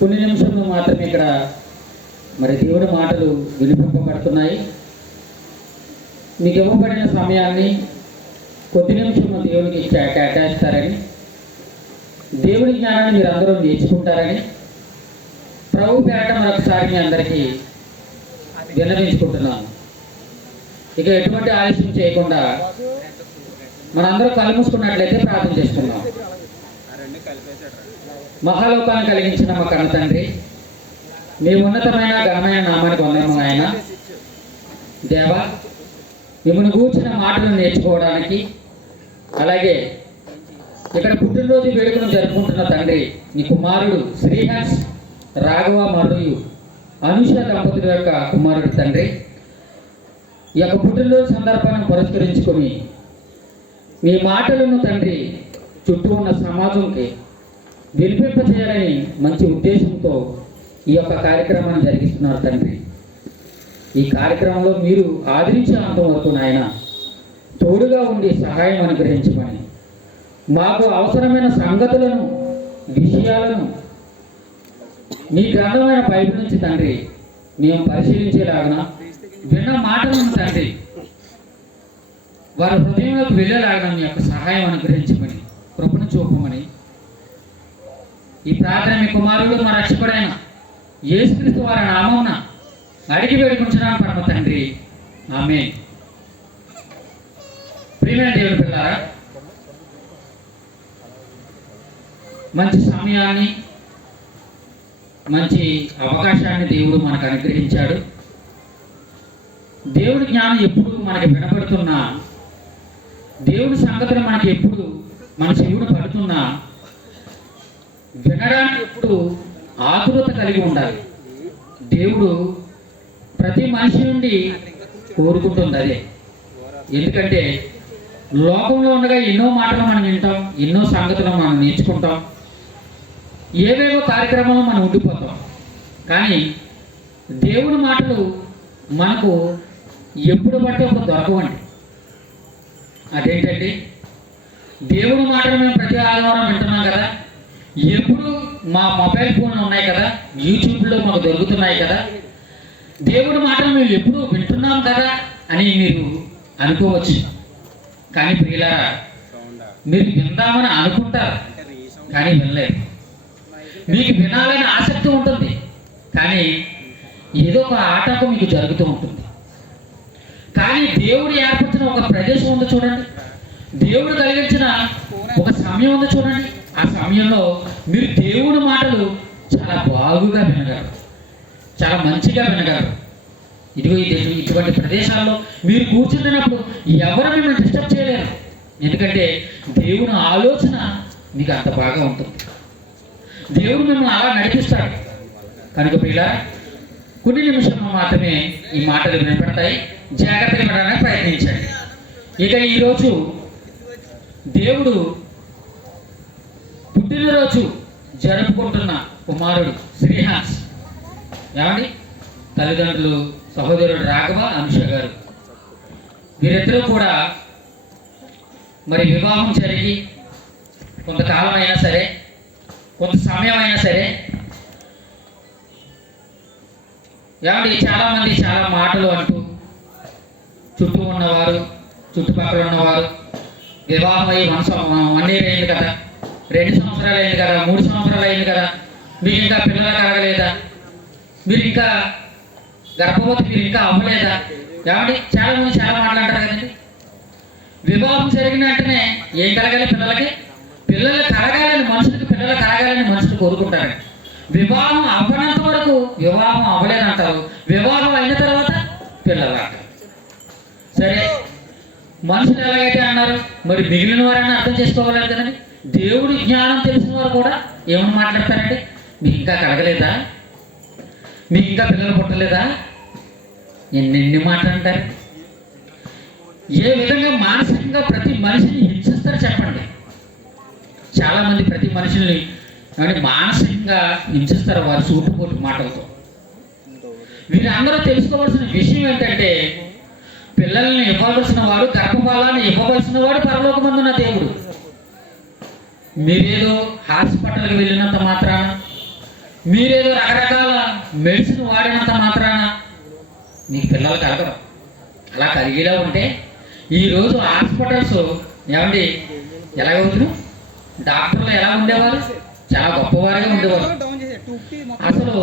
కొన్ని నిమిషాలు మాత్రమే ఇక్కడ మరి దేవుడి మాటలు వినిపింపబడుతున్నాయి. మీకు ఇవ్వబడిన సమయాన్ని కొద్ది నిమిషం దేవునికి కేటాయిస్తారని, దేవుడి జ్ఞానాన్ని మీరు అందరూ నేర్చుకుంటారని ప్రభు పేట మరొకసారి మీ అందరికీ విన్నవించుకుంటున్నాను. ఇక ఎటువంటి ఆలస్యం చేయకుండా మనందరూ కళ్ళు మూసుకున్నట్లయితే ప్రార్థన చేసుకుందాం. మహాలోకాన్ని కలిగించిన మా కన్న తండ్రి, మీ ఉన్నతమైన ఘనమైన నామానికి వందనము ఆయన. దేవా, మిమ్మల్ని కూర్చున్న మాటలు నేర్చుకోవడానికి, అలాగే ఇక్కడ పుట్టినరోజు వేడుకను జరుపుకుంటున్న తండ్రి, మీ కుమారుడు శ్రీహర్ష్ రాఘవ మరియు అనుష దంపతుల యొక్క కుమారుడు తండ్రి, ఈ యొక్క పుట్టినరోజు సందర్భాన్ని పురస్కరించుకొని మీ మాటలను తండ్రి చుట్టూ ఉన్న సమాజంకి వినిపింపచేయాలని మంచి ఉద్దేశంతో ఈ యొక్క కార్యక్రమాన్ని జరిగిస్తున్నారు తండ్రి. ఈ కార్యక్రమంలో మీరు ఆదరించేంత వరకు నాయన తోడుగా ఉండి సహాయం అనుగ్రహించమని, మాకు అవసరమైన సంగతులను, విషయాలను మీ గ్రంథమైన బైబిల్ నుంచి తండ్రి మేము పరిశీలించేలాగిన, విన్న మాటలను తండ్రి వారి హృదయంలోకి వెళ్ళేలాగిన మీ యొక్క సహాయం అనుగ్రహించమని, కృపను చూపమని ఈ ప్రార్థన మీ కుమారుడు మా రక్షకుడైన యేసుక్రీస్తు వారి నామమున అడిగి వేడుకుంటున్నాను పరమ తండ్రి, ఆమేన్. ప్రియమైన దేవుని పిల్లారా, మంచి సమయాన్ని, మంచి అవకాశాన్ని దేవుడు మనకు అనుగ్రహించాడు. దేవుడి జ్ఞానం ఎప్పుడు మనకి వినపడుతున్నా, దేవుడి సంగతులు మనకి ఎప్పుడు మన చెవుడు పడుతున్నా, వినడానికి ఎప్పుడు ఆతురత కలిగి ఉండాలి. దేవుడు ప్రతి మనిషి నుండి కోరుకుంటుంది అదే. ఎందుకంటే లోకంలో ఉండగా ఎన్నో మాటలు మనం వింటాం, ఎన్నో సంగతులు మనం నేర్చుకుంటాం, ఏవేవో కార్యక్రమాలు మనం ఉండిపోతాం. కానీ దేవుడి మాటలు మనకు ఎప్పుడు బట్టి ఒక దొరకవండి. అదేంటండి, దేవుడి మాటలు మేము ప్రతి ఆదివారం వింటున్నాం కదా, ఎప్పుడు మా మొబైల్ ఫోన్లు ఉన్నాయి కదా, యూట్యూబ్లో మాకు దొరుకుతున్నాయి కదా, దేవుడి మాటలు మేము ఎప్పుడు వింటున్నాం కదా అని మీరు అనుకోవచ్చు. కానీ ప్రియులారా, మీరు విందామని అనుకుంటారు కానీ వినలేరు. మీకు వినాలని ఆసక్తి ఉంటుంది కానీ ఏదో ఒక ఆటంకం మీకు జరుగుతూ ఉంటుంది. కానీ దేవుడు ఏర్పరిచిన ఒక ప్రదేశం ఉంది చూడండి, దేవుడు కలిగించిన ఒక సమయం ఉంది చూడండి. ఆ సమయంలో మీరు దేవుడి మాటలు చాలా బాగుగా వినగలరు, చాలా మంచిగా వినగలరు. ఇదిగో ఇటువంటి ప్రదేశాల్లో మీరు కూర్చుంటున్నప్పుడు ఎవరు మిమ్మల్ని డిస్టర్బ్ చేయలేరు. ఎందుకంటే దేవుని ఆలోచన మీకు అంత బాగా ఉంటుంది. దేవుడు మిమ్మల్ని అలా నడిపిస్తాడు. కనుక పిల్లలు కొన్ని నిమిషాలు మాత్రమే ఈ మాటలు వినపడతాయి, జాగ్రత్తగా వినడానికి ప్రయత్నించండి. ఇక ఈరోజు దేవుడు పుట్టినరోజు జరుపుకుంటున్న కుమారుడు శ్రీహర్ష్, ఏమండి, తల్లిదండ్రులు సహోదరుడు రాఘవ, అనుష గారు, వీరిద్దరూ కూడా మరి వివాహం జరిగి కొంతకాలం అయినా సరే, కొంత సమయం అయినా సరే, ఏమంటే చాలామంది చాలా మాటలు అంటూ చుట్టూ ఉన్నవారు, చుట్టుపక్కల ఉన్నవారు వివాహం అయ్యి 1 year అయింది కదా, 2 సంవత్సరాలు అయింది కదా, 3 సంవత్సరాలు అయింది కదా, మీకు ఇంకా పిల్లలు కలగలేదా, మీరు ఇంకా గర్భవతి, మీరు ఇంకా అవ్వలేదా, ఏమంటే చాలామంది చాలా మాట్లాడతారు కదండి. వివాహం జరిగిన వెంటనే ఏం కలగాలి, పిల్లలు కలగాలని మనుషులకి, పిల్లలు కలగాలని మనుషులు కోరుకుంటారు. వివాహం అవ్వనంత వరకు వివాహం అవ్వలేదంటారు, వివాహం అయిన తర్వాత పిల్లలు అంటారు. సరే, మనుషులు ఎలాగైతే అన్నారు, మరి మిగిలిన వారని అర్థం చేసుకోవాలి కదండి. దేవుడి జ్ఞానం తెలిసిన వారు కూడా ఏమని మాట్లాడతారంటే, మీకు ఇంకా కలగలేదా, మీకు ఇంకా పిల్లలు పుట్టలేదా, ఎన్ని మాట్లాడతారు. ఏ విధంగా మానసికంగా ప్రతి మనిషిని హింసిస్తారు చెప్పండి. చాలామంది ప్రతి మనిషిని మానసికంగా హింసిస్తారు వారి సూటుపోటు మాటలతో. వీరందరూ తెలుసుకోవాల్సిన విషయం ఏంటంటే, పిల్లల్ని ఇవ్వవలసిన వాడు, గర్భఫలాన్ని ఇవ్వవలసిన వాడు పరలోకమందున్న దేవుడు. మీరేదో హాస్పిటల్కి వెళ్ళినంత మాత్రాన, మీరేదో రకరకాల మెడిసిన్ వాడినంత మాత్రాన మీకు పిల్లలు కలగరు. అలా కలిగేలా ఉంటే ఈరోజు హాస్పిటల్స్ ఏమండి ఎలాగవుతున్నారు? డాక్టర్లు ఎలా ఉండేవారు? చాలా గొప్పవారుగా ఉండేవారు. అసలు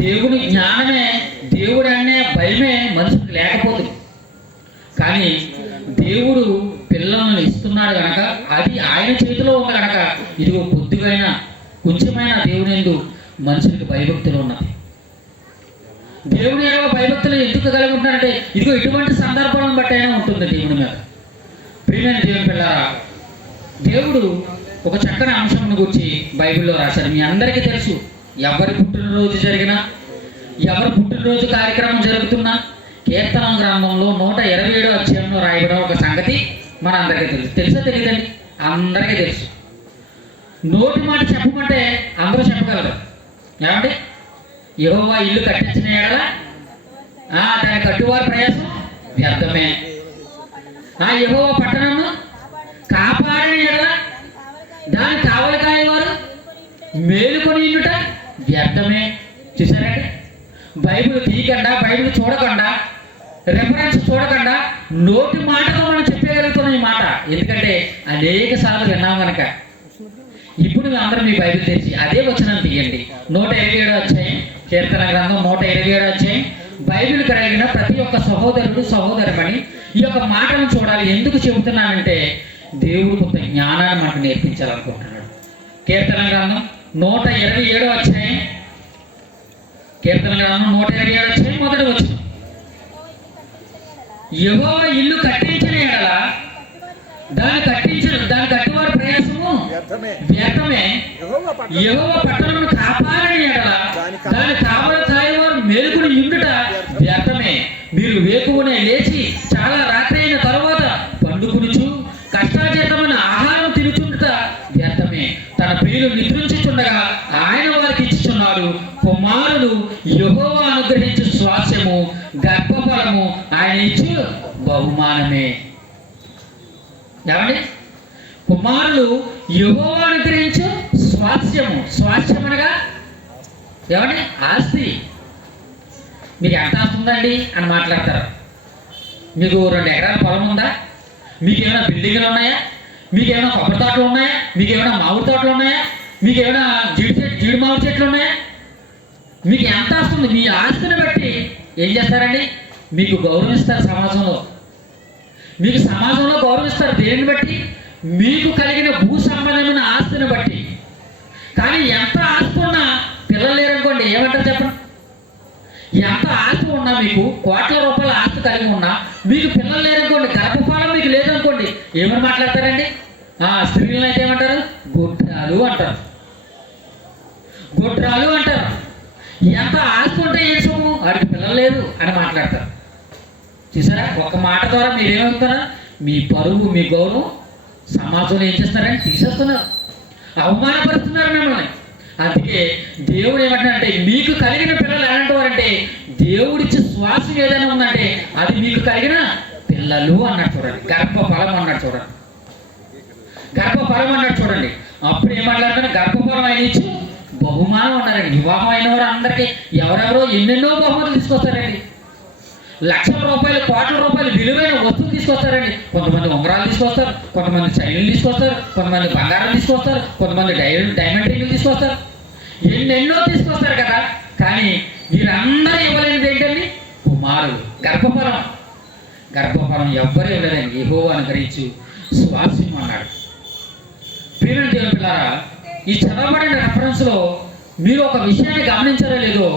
దేవుని జ్ఞానమే, దేవుడు అనే భయమే మనుషులకు లేకపోతుంది. కానీ దేవుడు పిల్లలను ఇస్తున్నాడు కనుక, అది ఆయన చేతిలో ఉంది కనుక, ఇదిగో కొద్దిగైనా కొంచెమైనా దేవుని యందు మనుషులకు భయభక్తులు ఉన్నది. దేవుని యొక్క భయభక్తులు ఎందుకు కలిగి ఉంటారంటే, ఇదిగో ఇటువంటి సందర్భాలను బట్టి అయినా ఉంటుంది దేవుని మీద. ప్రియమైన దేవుని పిల్లారా, దేవుడు ఒక చక్కని అంశంను గురించి బైబిల్లో రాశారు. మీ అందరికీ తెలుసు, ఎవరి పుట్టినరోజు జరిగినా, ఎవరి పుట్టినరోజు కార్యక్రమం జరుగుతున్నా కీర్తన గ్రంథంలో 127వ అధ్యాయంలో రాయబడిన ఒక సంగతి మన అందరికీ తెలుసు. తెలుసా తెలియదండి? అందరికీ తెలుసు. నోటి మాట చెప్పమంటే అందరూ చెప్పగలరు. ఏమండి? యెహోవా ఇల్లు కట్టించిన ఎడల దాని కట్టువారి ప్రయాసం వ్యర్థమే. యెహోవా పట్టణము కాపాడిన ఎడల దాని కావలి కాయేవారు మేలుకొని ఉండుట వ్యర్థమే. చూసారండి? బైబిల్ తీయకుండా, బైబిల్ చూడకుండా, రెఫరెన్స్ చూడకుండా నోటి మాటతో మనం చెప్పగలుగుతున్నాం ఈ మాట. ఎందుకంటే అనేక సార్లు విన్నాం కనుక. ఇప్పుడు అందరూ మీ బైబిల్ తెరిచి అదే వచనం తీయండి. 127వ అధ్యాయం, కీర్తన గ్రంథం 127వ అధ్యాయం. బైబిల్ కలిగిన ప్రతి ఒక్క సహోదరుడు సహోదరుమని ఈ యొక్క మాటను చూడాలి. ఎందుకు చెబుతున్నానంటే దేవుడు కొంత జ్ఞానాన్ని మనకు నేర్పించాలనుకుంటున్నాడు. కీర్తన గ్రంథం 127వ అధ్యాయం, కీర్తన గ్రంథం 127వ అధ్యాయం మొదటి వచనం. యెహోవా ఇల్లు కట్టించిన ఎడల దాని కట్టువారి ప్రయాసము వ్యర్థమే. యెహోవా పట్టణమును కాపాడిన ఎడల దాని కావలి కాయేవారు మేలుకుని ఉండుట వ్యర్థమే. మీరు వేకువనే లేచి చాలా రాత్రి అయిన తరువాత పండుకునుచు కష్టాజీతమైన ఆహారం తినుచుండుట వ్యర్థమే. తన ప్రియులు నిద్రించుచుండగా ఆయన వారికి ఇచ్చుచున్నాడు. కుమారుడు యెహోవా అనుగ్రహించు స్వాస్యము, గర్భఫలము ఆయన ఇచ్చు బహుమానమే. ఏమండి? కుమారులు యెహోవా అనుగ్రహించు స్వాస్యము. స్వాస్యం అనగా ఏమండి? ఆస్తి. మీకు ఎంత ఆస్తి ఉందండి అని మాట్లాడతారు. మీకు 2 ఎకరాల పొలం ఉందా? మీకు ఏమైనా బిల్డింగ్లు ఉన్నాయా? మీకు ఏమైనా కొబ్బరి తోటలు ఉన్నాయా? మీకు ఏమైనా మామిడి తోటలు ఉన్నాయా? మీకు ఏమైనా జీడి మామిడి చెట్లు ఉన్నాయా? మీకు ఎంత ఆస్తి ఉంది? మీ ఆస్తిని బట్టి ఏం చేస్తారండి? మీకు గౌరవిస్తారు సమాజంలో. మీకు సమాజంలో గౌరవిస్తారు దేనిని బట్టి? మీకు కలిగిన భూ సంబంధమైన ఆస్తిని బట్టి. కానీ ఎంత ఆస్తి ఉన్నా పిల్లలు లేరనుకోండి, ఏమంటారు చెప్పండి? ఎంత ఆస్తి ఉన్నా, మీకు కోట్ల రూపాయల ఆస్తి కలిగి ఉన్నా మీకు పిల్లలు లేరనుకోండి, గర్భఫలం మీకు లేదనుకోండి, ఏమని మాట్లాడతారండి? స్త్రీలను అయితే ఏమంటారు? గొడ్రాలు అంటారు. గొడ్రాలు అంటారు. ఎంత ఆస్తి ఉంటే ఏం సొమ్ము, వాడికి పిల్లలు లేదు అని మాట్లాడతారు. చూసారా? ఒక మాట ద్వారా మీరేమవుతారా? మీ పరువు, మీ గౌరవం సమాజంలో ఏం చేస్తున్నారని తీసేస్తున్నారు, అవమానపరుస్తున్నారు మిమ్మల్ని. అందుకే దేవుడు ఏమంటాడంటే, మీకు కలిగిన పిల్లలు ఎలాంటి వారంటే, దేవుడిచ్చే శ్వాసం ఏదైనా ఉందంటే అది మీకు కలిగిన పిల్లలు అన్నట్టు చూడండి. గర్భఫలం అన్నట్టు చూడండి. గర్భఫలం అన్నట్టు చూడండి. అప్పుడు ఏమాట్లాడుతున్నా? గర్భఫలం ఆయన ఇచ్చి బహుమానం అన్నారండి. వివాహం అయిన వారు అందరికీ ఎవరెవరో ఎన్నెన్నో బహుమతులు తీసుకొస్తారండి. లక్షల రూపాయలు, కోట్ల రూపాయలు విలువైన వస్తువులు తీసుకొస్తారండి. కొంతమంది ఉంగరాలు తీసుకొస్తారు, కొంతమంది చైన్లు తీసుకొస్తారు, కొంతమంది బంగారం తీసుకొస్తారు, కొంతమంది డైమండ్ రింగులు తీసుకొస్తారు, ఎన్నెన్నో తీసుకొస్తారు కదా. కానీ వీరందరూ ఇవ్వలేనిది ఏంటండి? కుమారుడు. గర్భఫలం. గర్భఫలం ఎవ్వరూ ఇవ్వలేదండి. యెహోవా అనుగ్రహించు స్వాస్యం అన్నాడు. ప్రియమైన దేవుని పిల్లారా, ఈ చదవబడిన రెఫరెన్స్లో మీరు ఒక విషయాన్ని గమనించారో లేదో,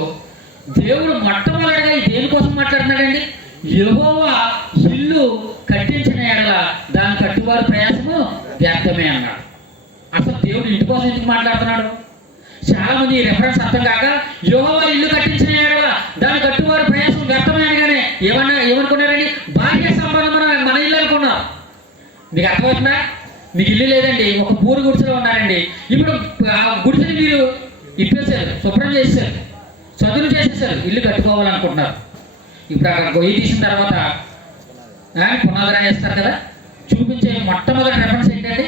దేవుడు మొట్టమొదటిగా దేనికోసం మాట్లాడుతున్నాడండి? యెహోవా ఇల్లు కట్టించిన ఎడల దాని కట్టువారి ప్రయాసము వ్యర్థమే అన్నాడు. అసలు దేవుడు ఇంటి కోసం ఎందుకు మాట్లాడుతున్నాడు? చాలా మంది ఈ రెఫరెన్స్ అర్థం కాక యెహోవా ఇల్లు కట్టించిన ఎడల దాని కట్టువారి ప్రయాసం వ్యర్థమే అనగానే ఏమనుకున్నారండి? బాహ్య సంబంధమైన మన ఇల్లు అనుకున్నారు. మీకు అర్థమవుతుందా? మీకు ఇల్లు లేదండి, ఒక పూరు గుడిసెలో ఉన్నారండి. ఇప్పుడు ఆ గుడిసెని మీరు ఇప్పేశారు, శుభ్రం చేశారు, చదువులు చేసేసారు, ఇల్లు కట్టుకోవాలనుకుంటున్నారు. ఇప్పుడు అక్కడ గొయ్యి తీసిన తర్వాత పునాది రాయేస్తారు కదా. చూపించే మొట్టమొదటి రెఫరెన్స్ ఏంటంటే,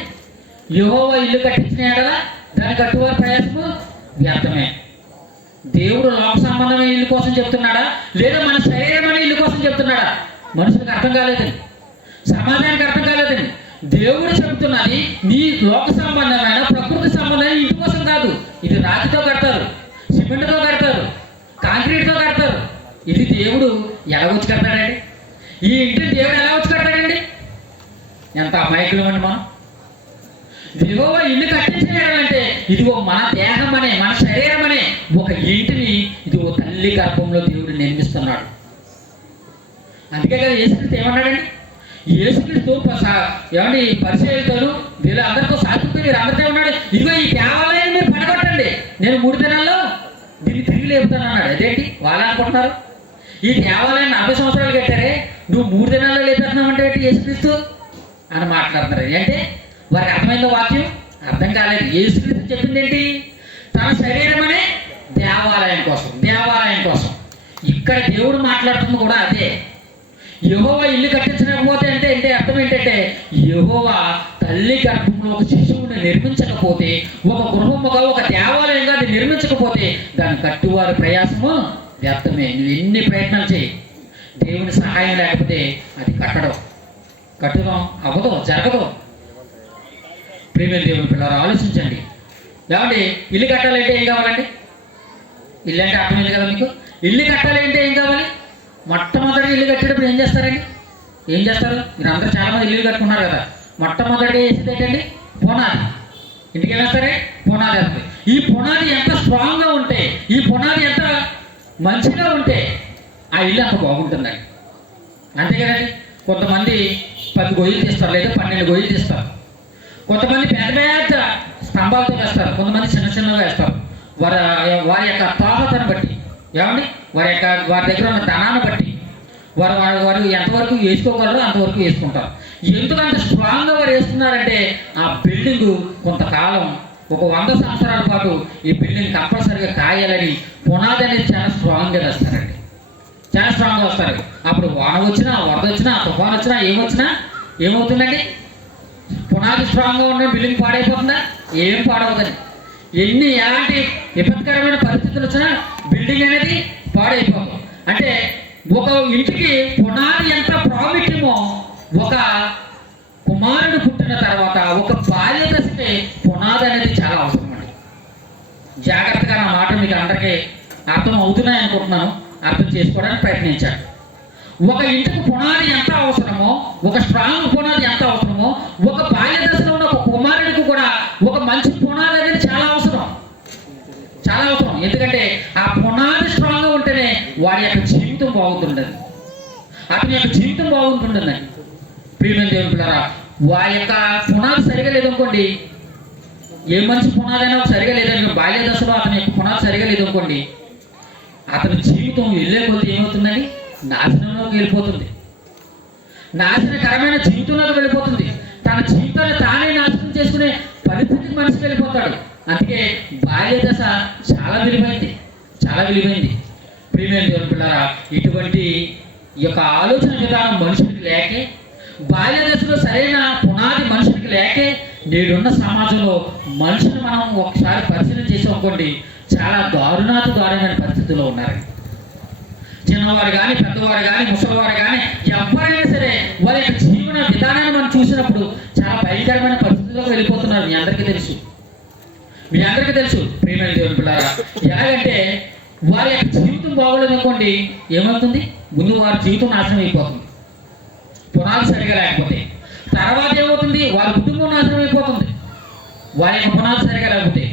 యెహోవా ఇల్లు కట్టించిన ఎడల దాని కట్టువారి ప్రయాసము వ్యర్థమే. దేవుడు లోక సంబంధమైన ఇల్లు కోసం చెప్తున్నాడా, లేదా మన శరీరమైన ఇల్లు కోసం చెప్తున్నాడా? మనుషులకు అర్థం కాలేదండి, సమాజానికి అర్థం కాలేదండి. దేవుడు చెబుతున్నది నీ లోక సంబంధమైన ప్రకృతి సంబంధమైన ఇంటి కోసం కాదు. ఇది రాతితో కడతారు, సిమెంట్తో కడతారు, కాంక్రీట్తో కడతారు. ఇది దేవుడు ఎలా వచ్చి కడతాడండి? ఈ ఇంటిని దేవుడు ఎలా వచ్చి కడతాడండి? ఎంత అమాయకులు అండి మనం. యెహోవా ఇల్లు కట్టించలేడంటే ఇదిగో మన దేహం అనే, మన శరీరం అనే ఒక ఇంటిని ఇదిగో తల్లి గర్భంలో దేవుడు నిర్మిస్తున్నాడు. అందుకే కదా యేసుక్రీస్తు ఏమన్నాడండి? యేసుక్రీస్తు ఏమండి పరిచయాలతోనూ వీళ్ళందరితో సాక్షితో మీరు అందరితో ఉన్నాడు, ఇదిగో ఈ దేవాలయాన్ని మీరు పడగొట్టండి, నేను 3 దినాల్లో దీన్ని తిరిగి లేపుతాను అన్నాడు. అదేంటి వాళ్ళు అనుకుంటున్నారు? ఈ దేవాలయాన్ని 40 సంవత్సరాలు కట్టారే, నువ్వు 3 దినాల్లో లేపుతున్నావు అంటే యేసుక్రీస్తు అని మాట్లాడుతున్నారు. అంటే వారికి అర్థమైందో వాక్యం? అర్థం కాలేదు. యేసుక్రీస్తు చెప్పింది ఏంటి? తన శరీరం అనే దేవాలయం కోసం, దేవాలయం కోసం. ఇక్కడ దేవుడు మాట్లాడుతుంది కూడా అదే. యెహోవా ఇల్లు కట్టించకపోతే అంటే అర్థం ఏంటంటే, యెహోవా తల్లి గర్భంలో ఒక శిశువుని నిర్మించకపోతే, ఒక గృహముగా ఒక దేవాలయంగా అది నిర్మించకపోతే దాన్ని కట్టువారి ప్రయాసము వ్యర్థమే. నువ్వు ఎన్ని ప్రయత్నాలు చేయి, దేవుని సహాయం లేకపోతే అది కట్టడం అవ్వదు, జరగదు. ప్రియమైన దేవుని పిల్లలు ఆలోచించండి. ఏమండి ఇల్లు కట్టాలంటే ఏం కావాలండి? ఇల్లు అంటే అర్థమైంది కదా మీకు. ఇల్లు కట్టాలంటే ఏం కావాలి? మొట్టమొదటిగా ఇల్లు కట్టేటప్పుడు ఏం చేస్తారండి? ఏం చేస్తారు? మీరు అందరూ చాలామంది ఇల్లు కట్టుకున్నారు కదా. మొట్టమొదటిగా వేసేది ఏంటండి? పునాది. ఇంటికి వేస్తారే పునాది వేస్తుంది. ఈ పునాది ఎంత స్ట్రాంగ్గా ఉంటే, ఈ పునాది ఎంత మంచిగా ఉంటే ఆ ఇల్లు అంత బాగుంటుందండి. అంతే కదండి. కొంతమంది 10 గొయ్యలు తీస్తారు, లేదా 12 గొయ్యలు తీస్తారు. కొంతమంది పెద్ద పెద్ద స్తంభాలతో వేస్తారు, కొంతమంది చిన్న చిన్నగా వేస్తారు. వారి యొక్క తాపతను బట్టి, ఏమండి వారి దగ్గర ఉన్న ధనాన్ని బట్టి వారు ఎంతవరకు వేసుకోగలరో అంతవరకు వేసుకుంటారు. ఎందుకంత స్ట్రాంగ్గా వారు వేస్తున్నారంటే ఆ బిల్డింగ్ కొంతకాలం, ఒక 100 సంవత్సరాల పాటు ఈ బిల్డింగ్ కంపల్సరీగా కాయాలని పునాది అనేది చాలా స్ట్రాంగ్గా వేస్తారండి. చాలా స్ట్రాంగ్గా వస్తారు. అప్పుడు వాన వచ్చినా, వరద వచ్చినా, తుఫాన్ వచ్చినా, ఏమొచ్చినా ఏమవుతుందండి? పునాది స్ట్రాంగ్గా ఉన్న బిల్డింగ్ పాడైపోతుందా? ఏం పాడవుతుంది. ఎలాంటి విపత్కరమైన పరిస్థితులు వచ్చినా బిల్డింగ్ అనేది పాడైపోతుంది. అంటే ఒక ఇంటికి పునాది ఎంత ప్రాముఖ్యమో, ఒక కుమారుడు పుట్టిన తర్వాత ఒక బాల్య దశకి పునాది అనేది చాలా అవసరం అండి. జాగ్రత్తగా నా మాట మీకు అందరికీ అర్థం అవుతున్నాయి అనుకుంటున్నాను, అర్థం చేసుకోవడానికి ప్రయత్నించాను. ఒక ఇంటికి పునాది ఎంత అవసరమో, ఒక స్ట్రాంగ్ పునాది ఎంత అవసరమో, ఒక బాల్య దశలో ఉన్న ఒక కుమారుడికి కూడా ఒక మంచి పునాది అనేది చాలా అవసరం, చాలా అవసరం. ఎందుకంటే ఆ పునాది స్ట్రాంగ్గా ఉంటేనే వాడి యొక్క జీవితం బాగుంటుండదు, అతని యొక్క జీవితం బాగుంటుండదండి. ప్రియమైన దేవుని పిల్లరా, వారి యొక్క పునాది సరిగా లేదనుకోండి, ఏ మంచి పునాదైనా సరిగా లేదనుకో, బాల్య దశలో అతని యొక్క పునాది సరిగా లేదనుకోండి, అతని జీవితం వెళ్ళే కొద్ది ఏమవుతుందండి? నాశనంలోకి వెళ్ళిపోతుంది, నాశనకరమైన జీవితంలోకి వెళ్ళిపోతుంది. తన జీవితాన్ని తానే నాశనం చేసుకునే పరిస్థితికి మనిషి వెళ్ళిపోతాడు. అందుకే బాల్య దశ చాలా విలువైంది, చాలా విలువైంది. ప్రియమైన దేవుని పిల్లరా, ఇటువంటి ఈ యొక్క ఆలోచన విధానం మనుషులకి లేకే, బాల్య దశలో సరైన పునాది మనుషులకి లేకే నేడున్న సమాజంలో మనుషులు మనం ఒకసారి పరిశీలన చేసామనుకోండి, చాలా దారుణమైన పరిస్థితుల్లో ఉన్నారండి. చిన్నవారు కానీ, పెద్దవారు కానీ, ముసలివారు కానీ, ఎవరైనా సరే వారి యొక్క జీవన విధానాన్ని మనం చూసినప్పుడు చాలా భయంకరమైన పరిస్థితుల్లోకి వెళ్ళిపోతున్నారు. మీ అందరికీ తెలుసు ప్రియమైన దేవుని పిల్లరా. ఎలాగంటే వారి యొక్క జీవితం బాగోలేదు అనుకోండి, ఏమవుతుంది? ముందు వారి జీవితం నాశనం అయిపోతుంది, పునాది సరిగా లేకపోతే. తర్వాత ఏమవుతుంది? వారి కుటుంబం నాశనం అయిపోతుంది, వారి యొక్క పునాది సరిగా లేకపోతే.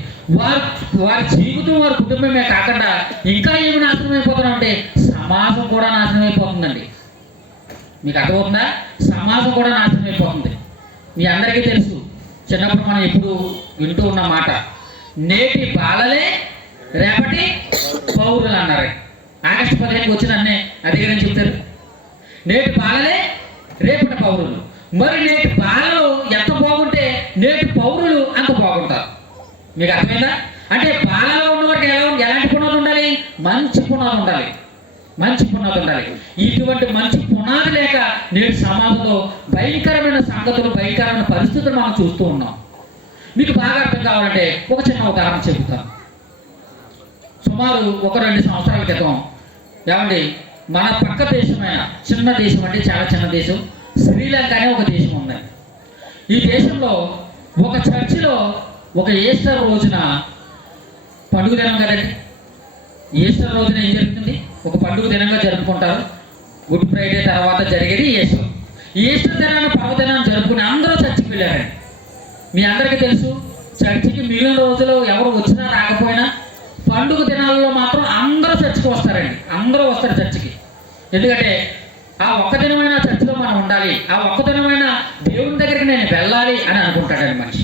వారి జీవితం, వారి కుటుంబమే కాకుండా ఇంకా ఏమి నాశనం అయిపోతున్నారంటే సమాజం కూడా నాశనం అయిపోతుందండి. మీకు అర్థమవుతుందా? సమాజం కూడా నాశనం అయిపోతుంది. మీ అందరికీ తెలుసు, చిన్నప్పుడు మనం ఎప్పుడు వింటూ ఉన్న మాట, నేటి బాలలే రేపటి పౌరులు అన్నారు. ఆగస్టు 15 వచ్చిన అదే కదా చెప్తారు, నేటి బాలలే రేపటి పౌరులు. మరి నేటి బాలలు ఎంత బాగుంటే నేటి పౌరులు అంత బాగుంటారు. మీకు అర్థమైందా? అంటే బాలలో ఉన్నవారికి ఎలాంటి పునాది ఉండాలి? మంచి పునాది ఉండాలి, మంచి పునాది ఉండాలి. ఇటువంటి మంచి పునాది లేక నేటి సమాజంలో భయంకరమైన సంగతులు, భయంకరమైన పరిస్థితులు మనం చూస్తూ ఉన్నాం. మీకు బాగా అర్థం కావాలంటే ఒక చిన్న ఉదాహరణ చెబుతాను. సుమారు ఒక 2 సంవత్సరాల క్రితం ఏమండి మన పక్క దేశమైన చిన్న దేశం అంటే చాలా చిన్న దేశం శ్రీలంక అనే ఒక దేశం ఉంది. ఈ దేశంలో ఒక చర్చిలో ఒక ఈస్టర్ రోజున పండుగ దినం కదండి. ఈస్టర్ రోజున ఏం జరుగుతుంది? ఒక పండుగ దినంగా జరుపుకుంటారు. గుడ్ ఫ్రైడే తర్వాత జరిగేది ఈస్టర్. ఈస్టర్ దినాన్ని పర్వదినాన్ని జరుపుకుని అందరూ చర్చికి వెళ్ళారండి. మీ అందరికీ తెలుసు, చర్చికి మిగిలిన రోజులు ఎవరు వచ్చినా రాకపోయినా పండుగ దినాల్లో మాత్రం అందరూ చర్చికి వస్తారండి. అందరూ వస్తారు చర్చికి. ఎందుకంటే ఆ ఒక్క దినమైన చర్చిలో మనం ఉండాలి, ఆ ఒక్క దినమైన దేవుని దగ్గరికి నేను వెళ్ళాలి అని అనుకుంటాడండి మనిషి.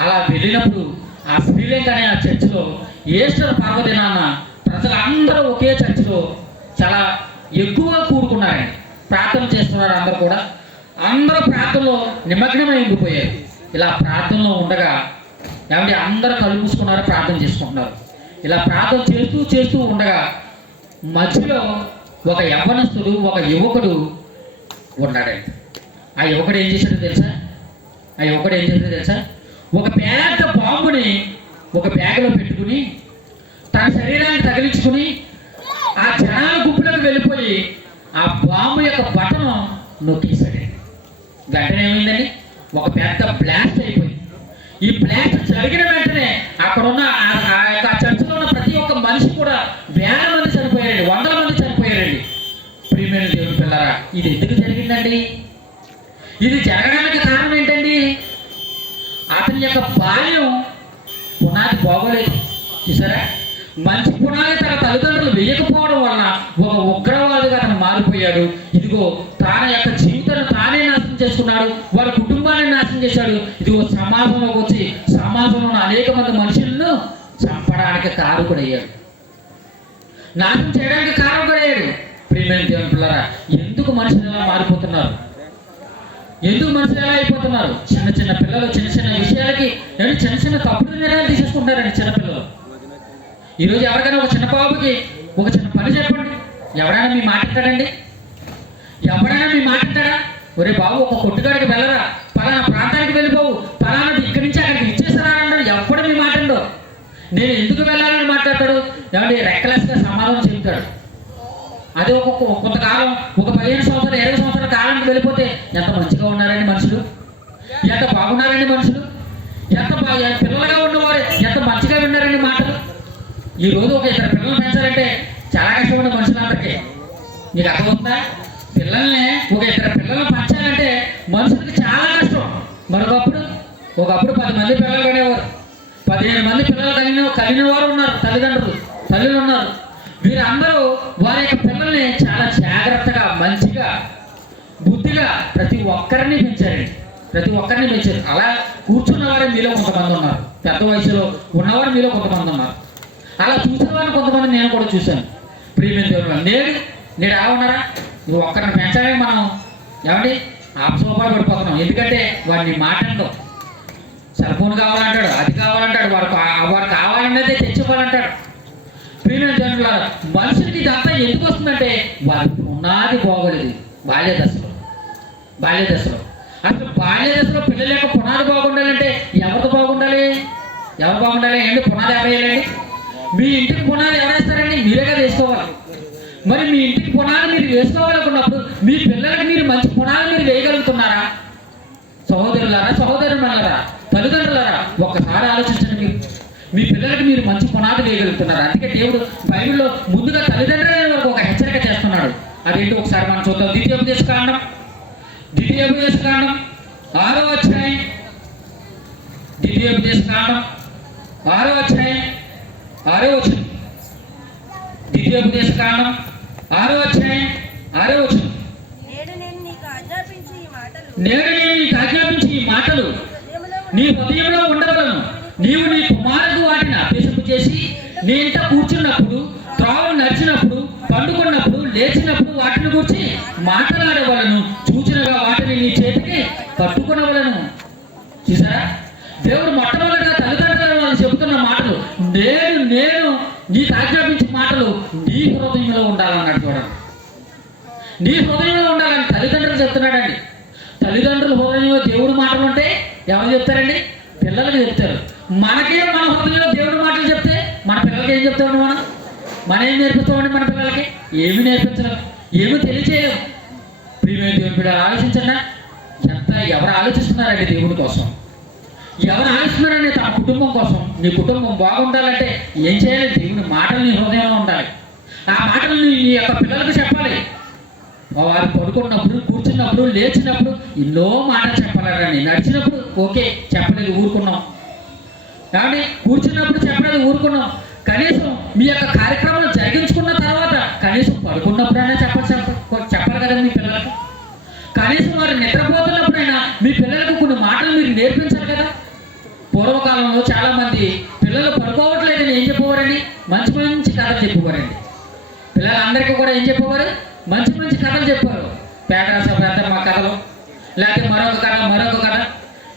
అలా వెళ్ళినప్పుడు ఆ శ్రీలంక అనే ఆ చర్చిలో ఈస్టర్ పర్వదినాన ప్రజలందరూ ఒకే చర్చిలో చాలా ఎక్కువగా కూడుకున్నారండి. ప్రార్థన చేస్తున్నారు అందరూ కూడా. అందరూ ప్రార్థనలో నిమగ్నమై ఉండిపోయారు. ఇలా ప్రార్థనలో ఉండగా ఏమంటే అందరూ కళ్ళు మూసుకున్నారు, ప్రార్థన చేసుకుంటున్నారు. ఇలా ప్రార్థన చేస్తూ చేస్తూ ఉండగా మధ్యలో ఒక యవ్వనస్తుడు, ఒక యువకుడు ఉన్నాడండి. ఆ యువకుడు ఏం చేశాడో తెలుసా? ఒక పెద్ద బాంబుని ఒక బ్యాగ్లో పెట్టుకుని తన శరీరాన్ని తగిలించుకుని ఆ జనాల గుంపులోకి వెళ్ళిపోయి ఆ బాంబు యొక్క బటన్ నొక్కేశాడండి. వెంటనే ఏమైందండి? ఒక పెద్ద బ్లాస్ట్ అయిపోయింది. ఈ బ్లాస్ట్ జరిగిన వెంటనే అక్కడున్న ఆ యొక్క చర్చిలో ఉన్న ప్రతి ఒక్క మనిషి కూడా వేల మంది చనిపోయారండి, వందల మంది చనిపోయారండి. ప్రియమైన దేవుని పిల్లరా, ఇది ఎందుకు జరిగిందండి? ఇది జరగడానికి కారణం ఏంటండి? అతని యొక్క బాల్యం పునాది బాగోలేదు. చూసారా? మంచి పునాది తన తల్లిదండ్రులు వేయకపోవడం వలన ఒక ఉగ్రవాదిగా అతను మారిపోయాడు. ఇదిగో తన యొక్క జీవితాన్ని తానే నాశనం చేసుకున్నాడు, వారి కుటుంబాన్ని నాశనం చేశాడు. ఇదిగో సమాజంలోకి వచ్చి సమాజంలో ఉన్న అనేక మంది మనుషులను చంపడానికి కారకుడయ్యాడు, నాశనం చేయడానికి కారకుడయ్యాడు. ప్రియమైన దేవుని పిల్లరా, ఎందుకు మనుషులు ఎలా మారిపోతున్నారు? ఎందుకు మనుషులు ఎలా అయిపోతున్నారు? చిన్న చిన్న పిల్లలు చిన్న చిన్న విషయాలకి చిన్న చిన్న తప్పుడు నిర్ణయాలు తీసేసుకుంటారండి చిన్నపిల్లలు. ఈరోజు ఎవరికైనా ఒక చిన్న బాబుకి ఒక చిన్న పని చెప్పండి, ఎవరైనా మీ మాట అంటాడండి? ఎవరైనా మీ మాట అంటాడా? ఒరే బాబు, ఒక కొట్టుగాడికి వెళ్ళరా, పలానా ప్రాంతానికి వెళ్ళిపోవు, పలానా ఇక్కడి నుంచి అక్కడికి ఇచ్చేసారా అన్నాడు. ఎప్పుడు మీ మాట అండో? నేను ఎందుకు వెళ్ళాలని మాట్లాడతాడు. ఏమంటే రెక్కలెస్గా సమాధానం చెబుతాడు. అదే కొంతకాలం ఒక 15 సంవత్సరాలు 20 సంవత్సరాల కాలానికి వెళ్ళిపోతే ఎంత మంచిగా ఉన్నారండి మనుషులు, ఎంత బాగున్నారండి మనుషులు, ఎంత పిల్లలుగా ఉన్నవారు ఎంత మంచిగా విన్నారండి మాటలు. ఈరోజు ఒక 2 పిల్లలు పెంచాలంటే చాలా కష్టమైన మనుషులందరికీ. మీకు అర్థమవుతుందా? పిల్లల్ని ఒక 2 పిల్లలను పెంచాలంటే మనుషులకి చాలా కష్టం. ఒకప్పుడు 10 మంది పిల్లలు కనేవారు, 15 మంది పిల్లలు కలిగిన వారు ఉన్నారు, తల్లులు ఉన్నారు. వీరందరూ వారి యొక్క పిల్లల్ని చాలా జాగ్రత్తగా, మంచిగా, బుద్ధిగా ప్రతి ఒక్కరిని పెంచారండి. అలా కూర్చున్న వారు మీలో కొంతమంది ఉన్నారు, పెద్ద వయసులో ఉన్నవారు మీలో కొంతమంది ఉన్నారు. అలా చూసిన వారిని కొంతమంది నేను కూడా చూశాను. ప్రియమైన దేవుడు, నేడు ఎలా ఉన్నారా? నువ్వు ఒక్కరిని పెంచాలని మనం ఏమండి ఆపసోపాలు పడిపోతున్నాం. ఎందుకంటే వాడిని మాట్లాడడం, సెల్ ఫోన్ కావాలంటాడు, అది కావాలంటాడు, వాడు కావాలన్నదే తెచ్చుకోవాలంటాడు. ప్రియమైన దేవుడు, మనుషులకి ఇదంతా ఎందుకు వస్తుందంటే వారి పునాది బాగోలేదు. బాల్య దశలో అసలు బాల్య దశలో పిల్లల యొక్క పునాది బాగుండాలంటే ఎవరు బాగుండాలి? ఏంటి పునాది ఎవరు వేయాలండి? మీ ఇంటికి పునాది ఎవరు వేస్తారండి? మీరేగా వేసుకోవాలి. మరి మీ ఇంటికి పునాది మీరు వేసుకోవాలనుకున్నప్పుడు మీ పిల్లలకి మీరు మంచి పునాది మీరు వేయగలుగుతున్నారా? సహోదరులారా, తల్లిదండ్రులారా, ఒక్కసారి ఆలోచించండి. మీ పిల్లలకి మీరు మంచి పునాది వేయగలుగుతున్నారు. అందుకే దేవుడు బైబిల్లో ముందుగా తల్లిదండ్రుల వరకు ఒక హెచ్చరిక చేస్తున్నాడు. అదేంటి ఒకసారి మనం చూద్దాం. ద్వితీయోపదేశకాండం 6వ అధ్యాయం. ద్వితీయోపదేశకాండం 6వ అధ్యాయం 6వ వచనం. ద్వితీయోపదేశకాండం 6వ అధ్యాయం 6వ వచనం. నేడు నేను నీకు ఆజ్ఞాపించి ఈ మాటలు నీ హృదయంలో ఉండవలను. నీవు నీ కుమారుడు వాటిని అభ్యసింపు చేసి నీ ఇంట కూర్చున్నప్పుడు, త్రావు నడిచినప్పుడు, పండుకున్నప్పుడు, లేచినప్పుడు వాటిని గురించి మాట్లాడవలను. చూచినగా వాటిని నీ చేతికి పట్టుకునవలను. చూసారా? దేవుడు మొట్టమొదటిగా తల్లిదండ్రులు చెబుతున్న మాటలు, నేను నీకు ఆజ్ఞాపించే మాటలు నీ హృదయంలో ఉండాలన్నాడు. చూడండి, నీ హృదయంలో ఉండాలని తల్లిదండ్రులు చెప్తున్నాడండి. తల్లిదండ్రుల హృదయంలో దేవుడు మాటలు ఉంటే ఎవరు చెప్తారండి? పిల్లలకి చెప్తారు. మనకే మన హృదయంలో దేవుడి మాటలు చెప్తే మన పిల్లలకి ఏం చెప్తామండి? మనం మనం ఏం నేర్పిస్తామండి మన పిల్లలకి? ఏమి నేర్పించలేం, ఏమీ తెలియజేయలేం. ప్రియమైన దేవుని బిడ్డలు ఆలోచించండి, ఎవరు ఆలోచిస్తున్నారండి దేవుడి కోసం? ఎవరు ఆలోచిస్తున్నారండి తన కుటుంబం కోసం? నీ కుటుంబం బాగుండాలంటే ఏం చేయాలి? దేవుని మాటలు నీ హృదయంలో ఉండాలి. ఆ మాటలు నీ యొక్క పిల్లలకు చెప్పాలి. వారు పడుకున్నప్పుడు, కూర్చున్నప్పుడు, లేచినప్పుడు ఎన్నో మాటలు చెప్పాలండి. నడిచినప్పుడు ఓకే చెప్పలేదు, ఊరుకున్నాం. కాబట్టి కూర్చున్నప్పుడు చెప్పలేదు, ఊరుకున్నాం. కనీసం మీ యొక్క కార్యక్రమాలు జరిగించుకున్న తర్వాత కనీసం పడుకున్నప్పుడైనా చెప్పాలి కదా మీ పిల్లలకు. కనీసం వారు నిద్రపోతున్నప్పుడైనా మీ పిల్లలకు కొన్ని మాటలు మీరు నేర్పించాలి కదా. పూర్వకాలంలో చాలామంది పిల్లలు పడుకోవట్లేదని ఏం చెప్పేవారండి? మంచి మంచి కథలు చెప్పేవారండి. పిల్లలందరికీ కూడా ఏం చెప్పేవారు? మంచి మంచి కథలు చెప్పారు. పేదరాశ పెద్దమ్మ కథలు, లేకపోతే మరొక కథ,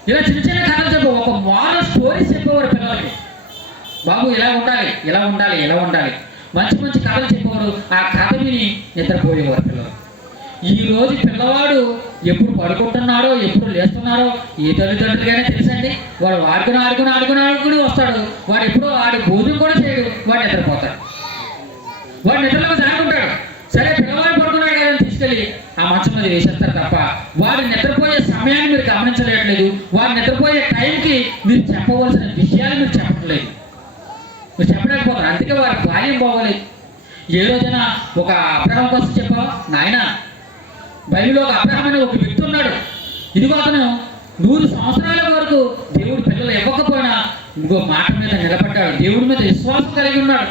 ఇలా చిన్న చిన్న కథలు చెప్పు, ఒక మోరల్ స్టోరీస్ చెప్పేవారు పిల్లలకి. బాబు ఇలా ఉండాలి, ఇలా ఉండాలి, ఇలా ఉండాలి, మంచి మంచి కథలు చెప్పేవారు. ఆ కథ విని నిద్రపోయేవారు పిల్లలు. ఈరోజు పిల్లవాడు ఎప్పుడు పడుకుంటున్నాడో, ఎప్పుడు లేస్తున్నాడో ఏ తల్లిదండ్రులకైనా తెలుసండి. వాడు ఆడుకుని వస్తాడు. వాడు ఎప్పుడో భోజనం కూడా చేయడు, వాడు నిద్రపోతాడు. వాడు నిద్రలో జారుకుంటాడు. సరే పిల్లవాడు పడుకున్నాడు కదా అని తీసుకెళ్ళి ఆ మంచం మీద వేసేస్తారు తప్ప వాడు నిద్రపోయే సమయాన్ని మీరు గమనించలేట్లేదు. వాడు నిద్రపోయే టైంకి మీరు చెప్పవలసిన విషయాలు మీరు చెప్పట్లేదు, మీరు చెప్పలేకపోతారు. అందుకే వారి బాల్యం బాగోలేదు. ఏ రోజైనా ఒక అబ్రహం కోసం చెప్పావా? నాయన, బైబిల్లో ఒక అబ్రహం అనే ఒక వ్యక్తి ఉన్నాడు. ఇదిగో అతను 100 సంవత్సరాల వరకు దేవుడు పిల్లలు ఇవ్వకపోయినా ఇంకో మాట మీద నిలబడ్డాడు, దేవుడి మీద విశ్వాసం కలిగి ఉన్నాడు.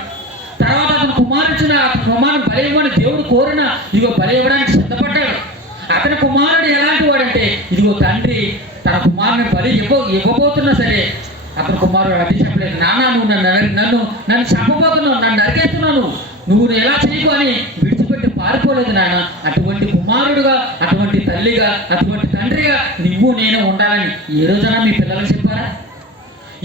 తర్వాత అతను కుమారుని బలి ఇవ్వని దేవుడు కోరిన ఇదిగో బలి ఇవ్వడానికి సిద్ధపడ్డాడు. అతని కుమారుడు ఎలాంటి వాడంటే ఇదిగో తండ్రి తన కుమారుని బలి ఇవ్వబోతున్నా సరే అతని కుమారుడు అది చెప్పలేదు. నాన్న, నువ్వు నన్ను చంపబోతున్నావు, నన్ను నరికేస్తున్నాను, నువ్వు ఎలా చేయకు అని విడిచిపెట్టి పారిపోలేదు నాన్న. అటువంటి కుమారుడుగా, అటువంటి తల్లిగా, అటువంటి తండ్రిగా నువ్వు నేను ఉండాలని ఏ రోజైనా మీ పిల్లలకు చెప్పారా?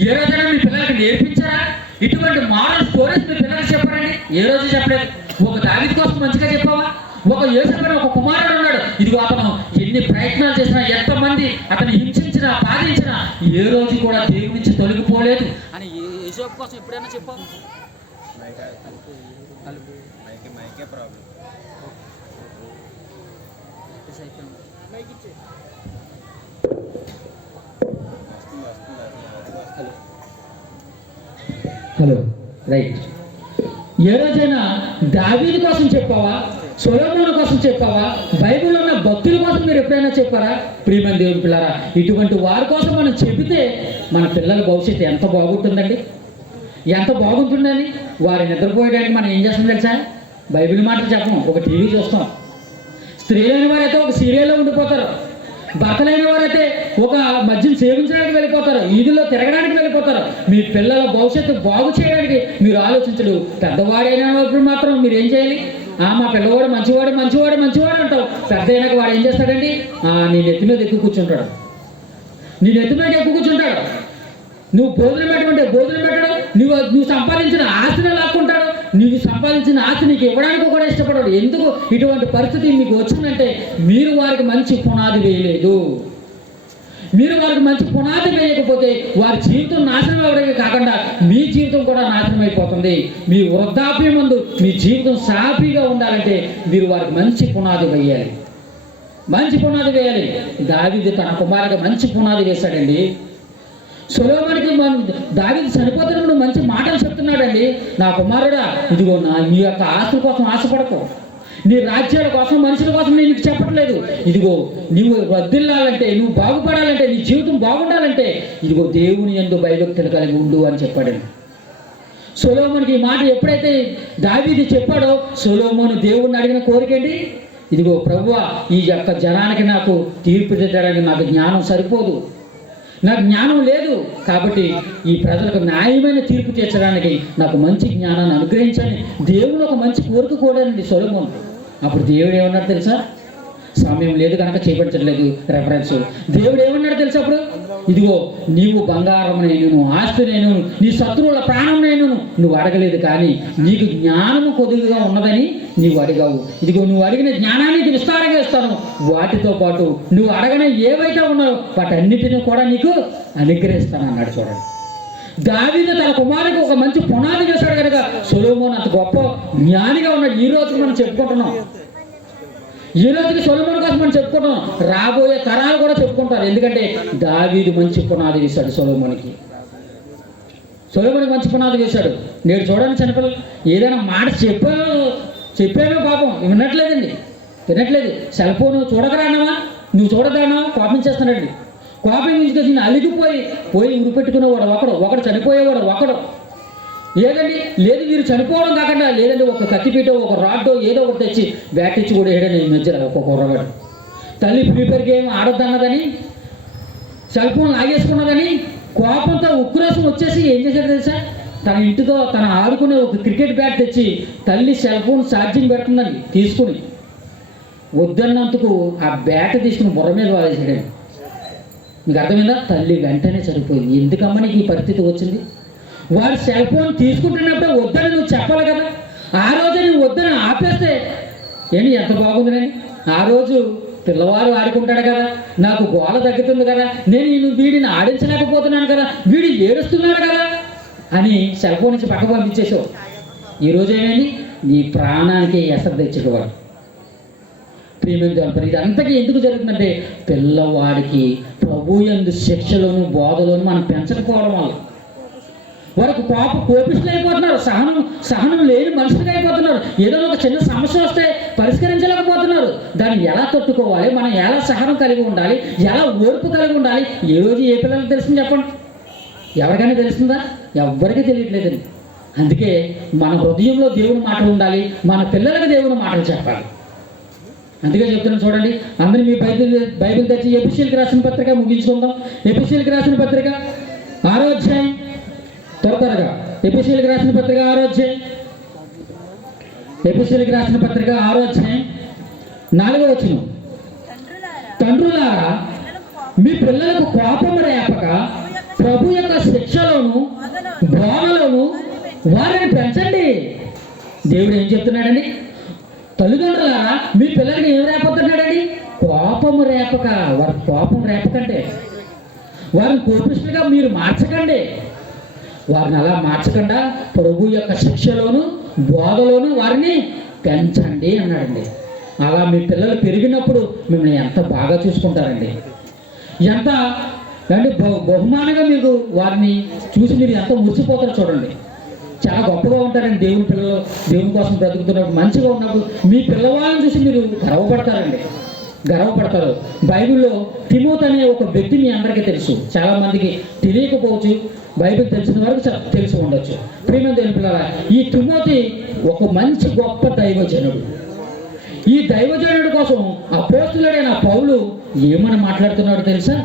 ఏ రోజైనా మీ పిల్లలకి నేర్పించారా? ఇటువంటి మోరల్ స్టోరీస్ మీ పిల్లలకు చెప్పారండి? ఏ రోజు చెప్పలేదు. ఒక దావీదు కోసం మంచిగా చెప్పావా? ఒక యోసేపు ఒక కుమారుడు ఉన్నాడు. ఇదిగో అతను ఎన్ని ప్రయత్నాలు చేసినా, ఎంతమంది అతను హింసించినా, బాధించినా ఏ రోజు కూడా దేవుడి నుంచి తొలగిపోలేదు అని యోసేపు కోసం ఎప్పుడైనా చెప్పావు? Hello, right. ఏ రోజైనా దావీదు కోసం చెప్పావా? సొలొమోను కోసం చెప్పావా? బైబిల్లో ఉన్న భక్తుల కోసం మీరు ఎప్పుడైనా చెప్పారా? ప్రియమైన దేవుని పిల్లరా, ఇటువంటి వారి కోసం మనం చెబితే మన పిల్లల భవిష్యత్తు ఎంత బాగుంటుందండి, ఎంత బాగుంటుందని. వారు నిద్రపోయడానికి మనం ఏం చేస్తాం తెలుసా? బైబిల్ మాటలు చెప్పం, ఒక టీవీ చూస్తాం. స్త్రీలైన వారైతే ఒక సీరియల్లో ఉండిపోతారు. భర్తలైన వారైతే ఒక మద్యం సేవించడానికి వెళ్ళిపోతారు, వీధుల్లో తిరగడానికి వెళ్ళిపోతారు. మీ పిల్లల భవిష్యత్తు బాగు చేయడానికి మీరు ఆలోచించడు. పెద్దవాడైనప్పుడు మాత్రం మీరు ఏం చేయాలి? మా పిల్లవాడు మంచివాడు అంటావు. పెద్ద అయినాక వాడు ఏం చేస్తాడండి? నీ నెత్తి మీద ఎక్కువ కూర్చుంటాడు. నువ్వు భోజనం పెట్టమంటే భోజనం పెట్టడం, నువ్వు సంపాదించిన ఆస్తిని లాక్కుంటాడు. నువ్వు సంపాదించిన ఆస్తి నీకు ఇవ్వడానికి కూడా ఇష్టపడడు. ఎందుకు ఇటువంటి పరిస్థితి మీకు వచ్చిందంటే మీరు వారికి మంచి పునాది వేయలేదు. మీరు వారికి మంచి పునాది వేయకపోతే వారి జీవితం నాశనం అవ్వడానికి కాకుండా మీ జీవితం కూడా నాశనం అయిపోతుంది. మీ వృద్ధాప్యం ముందు మీ జీవితం సాఫీగా ఉండాలంటే మీరు వారికి మంచి పునాది వేయాలి. దావీదు తన కుమారుడికి మంచి పునాది వేశాడండి. సొలొమోనుకి దావీదు చనిపోతున్నప్పుడు మంచి మాటలు చెప్తున్నాడండి. నా కుమారుడా, ఇదిగో నీ యొక్క ఆస్తుల కోసం ఆశపడకు, నీ రాజ్యాల కోసం, మనుషుల కోసం నేను నీకు చెప్పట్లేదు. ఇదిగో నువ్వు వర్ధిల్లాలంటే, నువ్వు బాగుపడాలంటే, నీ జీవితం బాగుండాలంటే ఇదిగో దేవుని యందు భయభక్తులు కలిగి ఉండు అని చెప్పాడండి. సొలొమోనుకి ఈ మాట ఎప్పుడైతే దావీదు చెప్పాడో సొలొమోను దేవుణ్ణి అడిగిన కోరికండి, ఇదిగో ప్రభువా, ఈ యొక్క జనానికి నాకు తీర్పు దిద్దడానికి నాకు జ్ఞానం సరిపోదు, నాకు జ్ఞానం లేదు, కాబట్టి ఈ ప్రజలకు న్యాయమైన తీర్పు తీర్చడానికి నాకు మంచి జ్ఞానాన్ని అనుగ్రహించని దేవుడు ఒక మంచి కోరిక కూడానండి సొలొమోను. అప్పుడు దేవుడు ఏమన్నాడు తెలుసా? సమయం లేదు కనుక చేపట్టలేదు రెఫరెన్స్. దేవుడు ఏమన్నాడు తెలుసా? అప్పుడు ఇదిగో నీవు బంగారం నేను, ఆస్తి నేను, నీ శత్రువుల ప్రాణం నేను నువ్వు అడగలేదు, కానీ నీకు జ్ఞానము కొద్దిగా ఉన్నదని నీవు అడిగావు. ఇదిగో నువ్వు అడిగిన జ్ఞానానికి విస్తారంగా ఇస్తాను, వాటితో పాటు నువ్వు అడగని ఏవైతే ఉన్నాయో వాటన్నిటిని కూడా నీకు అనుగ్రహిస్తాను అన్నాడు. చూడండి, దావీదు తన కుమారుడికి ఒక మంచి పునాది వేశాడు కనుక సొలొమోను అంత గొప్ప జ్ఞానిగా ఉన్నాడు. ఈ రోజుకి మనం చెప్పుకుంటున్నాం. ఈ రోజుకి సొలొమోను కోసం మనం చెప్పుకుంటున్నాం. రాబోయే తరాలు కూడా చెప్పుకుంటారు. ఎందుకంటే దావీదు మంచి పునాది వేశాడు సొలొమోనుకి మంచి పునాది వేశాడు. నేడు చూడండి చిన్నపిల్లలు ఏదైనా మాట చెప్పామో పాపం వినట్లేదండి, వినట్లేదు. సెల్ ఫోన్ చూడకరానావా, నువ్వు చూడదానావా, కోపం చేస్తున్నాడండి. కోపం నుంచి అలిగిపోయి ఉరిపెట్టుకునేవాడు ఒకడు చనిపోయేవాడు ఒకడు. ఏదండి లేదు మీరు చనిపోవడం కాకుండా లేదండి ఒక కత్తిపీటో ఒక రాడ్డో ఏదో ఒకటి తెచ్చి బ్యాట్ ఇచ్చి కూడా వేయడం ఈ మధ్యలో ఒక్కొక్క కుర్రవాడు. తల్లి ప్రీపేర్ గేమ్ ఆడొద్దన్నదని సెల్ ఫోన్ లాగేసుకున్నదని కోపంతో ఉక్రోషం వచ్చేసి ఏం చేశాడు తెలుసా, తన ఇంటితో తన ఆడుకునే ఒక క్రికెట్ బ్యాట్ తెచ్చి తల్లి సెల్ ఫోన్ ఛార్జింగ్ పెడుతుందండి తీసుకుని వద్దన్నందుకు ఆ బ్యాట్ తీసుకుని బుర్ర మీద వాడేసాడండి. మీకు అర్థమైందా? తల్లి వెంటనే చనిపోయింది. ఎందుకమ్మా నీకు ఈ పరిస్థితి వచ్చింది? వాడు సెల్ ఫోన్ తీసుకుంటున్నప్పుడు వద్దని నువ్వు చెప్పాలి కదా. ఆ రోజు నువ్వు వద్దని ఆపేస్తే ఏంటి ఎంత బాగుందని. ఆ రోజు పిల్లవాడు ఆడుకుంటాడు కదా, నాకు గోల తగ్గుతుంది కదా, నేను వీడిని ఆడించలేకపోతున్నాను కదా, వీడు ఏడుస్తున్నాడు కదా అని సెల్ ఫోన్ నుంచి పక్క పంపించేసావు. ఈరోజు ఏమైంది? నీ ప్రాణానికి ఎసరు తెచ్చేవాడు. ప్రియమైన ఇదంతకీ ఎందుకు జరుగుతుందంటే పిల్లవాడికి ప్రభు యందు శిక్షలోను బోధలోను మనం పెంచకపోవడం వల్ల వారికి కోపిస్తులు అయిపోతున్నారు. సహనం లేని మనుషులుగా అయిపోతున్నారు. ఏదో ఒక చిన్న సమస్య వస్తే పరిష్కరించలేకపోతున్నారు. దాన్ని ఎలా తట్టుకోవాలి, మనం ఎలా సహనం కలిగి ఉండాలి, ఎలా ఓర్పు కలిగి ఉండాలి, ఏ రోజు ఏ పిల్లలకు తెలుస్తుంది చెప్పండి? ఎవరికైనా తెలుస్తుందా? ఎవ్వరికీ తెలియట్లేదండి. అందుకే మన హృదయంలో దేవుని మాటలు ఉండాలి, మన పిల్లలకు దేవుని మాటలు చెప్పాలి. అందుకే చెప్తున్నాను చూడండి, అందరూ మీ బైబిల్ తెచ్చి ఎఫెసీయులకు రాసిన పత్రిక ముగించుకుందాం. ఎఫెసీయులకు రాసిన పత్రిక 6వ అధ్యాయం త్వరగా. ఎఫెసీయులకు రాసిన పత్రిక 6వ అధ్యాయం, ఎఫెసీయులకు రాసిన పత్రిక 6వ అధ్యాయం 4వ వచనం. తండ్రులారా మీ పిల్లలకు కోపం రేపక ప్రభు యొక్క శిక్షలోను బోధలోను వారిని పెంచండి. దేవుడు ఏం చెప్తున్నాడండి? తల్లిదండ్రులారా మీ పిల్లలకి ఏం రేపుతున్నాడండి? కోపము రేపక. వారి కోపం రేపకంటే వారిని కోపిస్తుగా మీరు మార్చకండి. వారిని అలా మార్చకుండా ప్రభు యొక్క శిక్షలోను బోధలోను వారిని పెంచండి అన్నాడండి. అలా మీ పిల్లలు పెరిగినప్పుడు మిమ్మల్ని ఎంత బాగా చూసుకుంటారండి, ఎంత అంటే బహుమానంగా మీకు వారిని చూసి మీరు ఎంత మురిసిపోతారో చూడండి. చాలా గొప్పగా ఉంటారండి దేవుని పిల్లలు. దేవుని కోసం బ్రతుకుతున్నప్పుడు మంచిగా ఉన్నప్పుడు మీ పిల్లవాళ్ళని చూసి మీరు గర్వపడతారు. బైబిల్లో తిమోతి అనే ఒక వ్యక్తి మీ అందరికీ తెలుసు. చాలామందికి తెలియకపోవచ్చు, బైబిల్ తెలిసిన వరకు తెలిసి ఉండొచ్చు. ప్రియమైన దేవుని పిల్లలారా, ఈ తిమోతి ఒక మంచి గొప్ప దైవజనుడు. ఈ దైవజనుడి కోసం అపోస్తలుడైన పౌలు ఏమని మాట్లాడుతున్నాడో తెలుసా?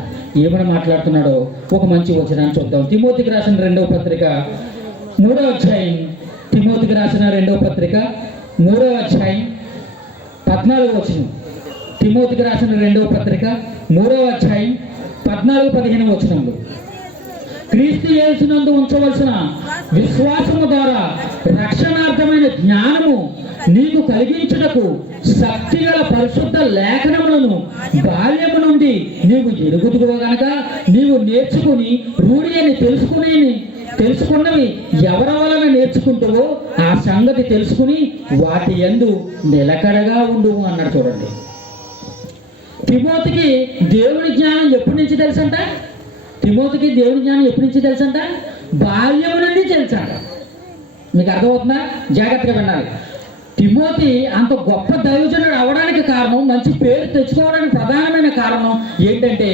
ఏమని మాట్లాడుతున్నాడో ఒక మంచి వచనాన్ని చూద్దాం. తిమోతికి రాసిన 2వ పత్రిక 3వ అధ్యాయం. తిమోతికి రాసిన 2వ పత్రిక 3వ అధ్యాయం 14వ వచనం. తిమోతికి రాసిన 2వ పత్రిక 3వ అధ్యాయం 14-15 వచనములు. క్రీస్తు యేసునందు ఉంచవలసిన విశ్వాసము ద్వారా రక్షణార్థమైన జ్ఞానము నీకు కలిగించుటకు శక్తిగల పరిశుద్ధ లేఖనములను బాల్యము నుండి నీవు ఎరుగుదువు గనక నీవు నేర్చుకుని రూఢి అని తెలుసుకున్నవి ఎవరి వలన నేర్చుకుంటావో ఆ సంగతి తెలుసుకుని వాటి యందు నిలకడగా ఉండువు అన్నాడు. చూడండి, తిమోతికి దేవుని జ్ఞానం ఎప్పటి నుంచి తెలుసంట? తిమోతికి దేవుని జ్ఞానం ఎప్పటి నుంచి తెలుసంట? బాల్యము నుండి తెలుసంట. మీకు అర్థమవుతుందా? జాగ్రత్తగా వినాలి. తిమోతి అంత గొప్ప దైవజనుడు అవడానికి కారణం, మంచి పేరు తెచ్చుకోవడానికి ప్రధానమైన కారణం ఏంటంటే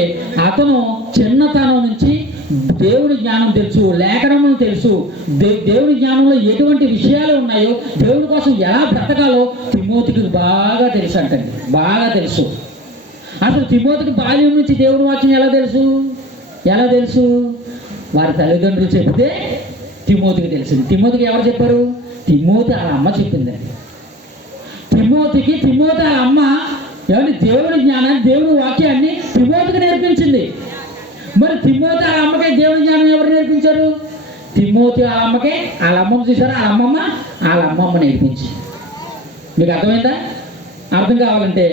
అతను చిన్నతనం నుంచి దేవుని జ్ఞానం తెలుసు, లేఖనములు తెలుసు, దేవుని జ్ఞానంలో ఎటువంటి విషయాలు ఉన్నాయో, దేవుని కోసం ఎలా బ్రతకాలో తిమోతికి బాగా తెలుసు అంటండి, బాగా తెలుసు. అసలు తిమోతికి బాల్యం నుంచి దేవుని వాక్యం ఎలా తెలుసు? వారి తల్లిదండ్రులు చెబితే తిమోతికి తెలిసింది. తిమోతికి ఎవరు చెప్పారు? తిమోతి వాళ్ళ అమ్మ చెప్పిందండి. తిమోతి వాళ్ళ అమ్మ ఎవరి దేవుని జ్ఞానాన్ని, దేవుని వాక్యాన్ని తిమోతికి నేర్పించింది. మరి తిమోతి వాళ్ళ అమ్మకే దేవుని జ్ఞానం ఎవరు నేర్పించారు? తిమోతి వాళ్ళ అమ్మకే, వాళ్ళ అమ్మమ్మ చూసారా, వాళ్ళ అమ్మమ్మ నేర్పించింది. మీకు అర్థమైందా? అర్థం కావాలంటే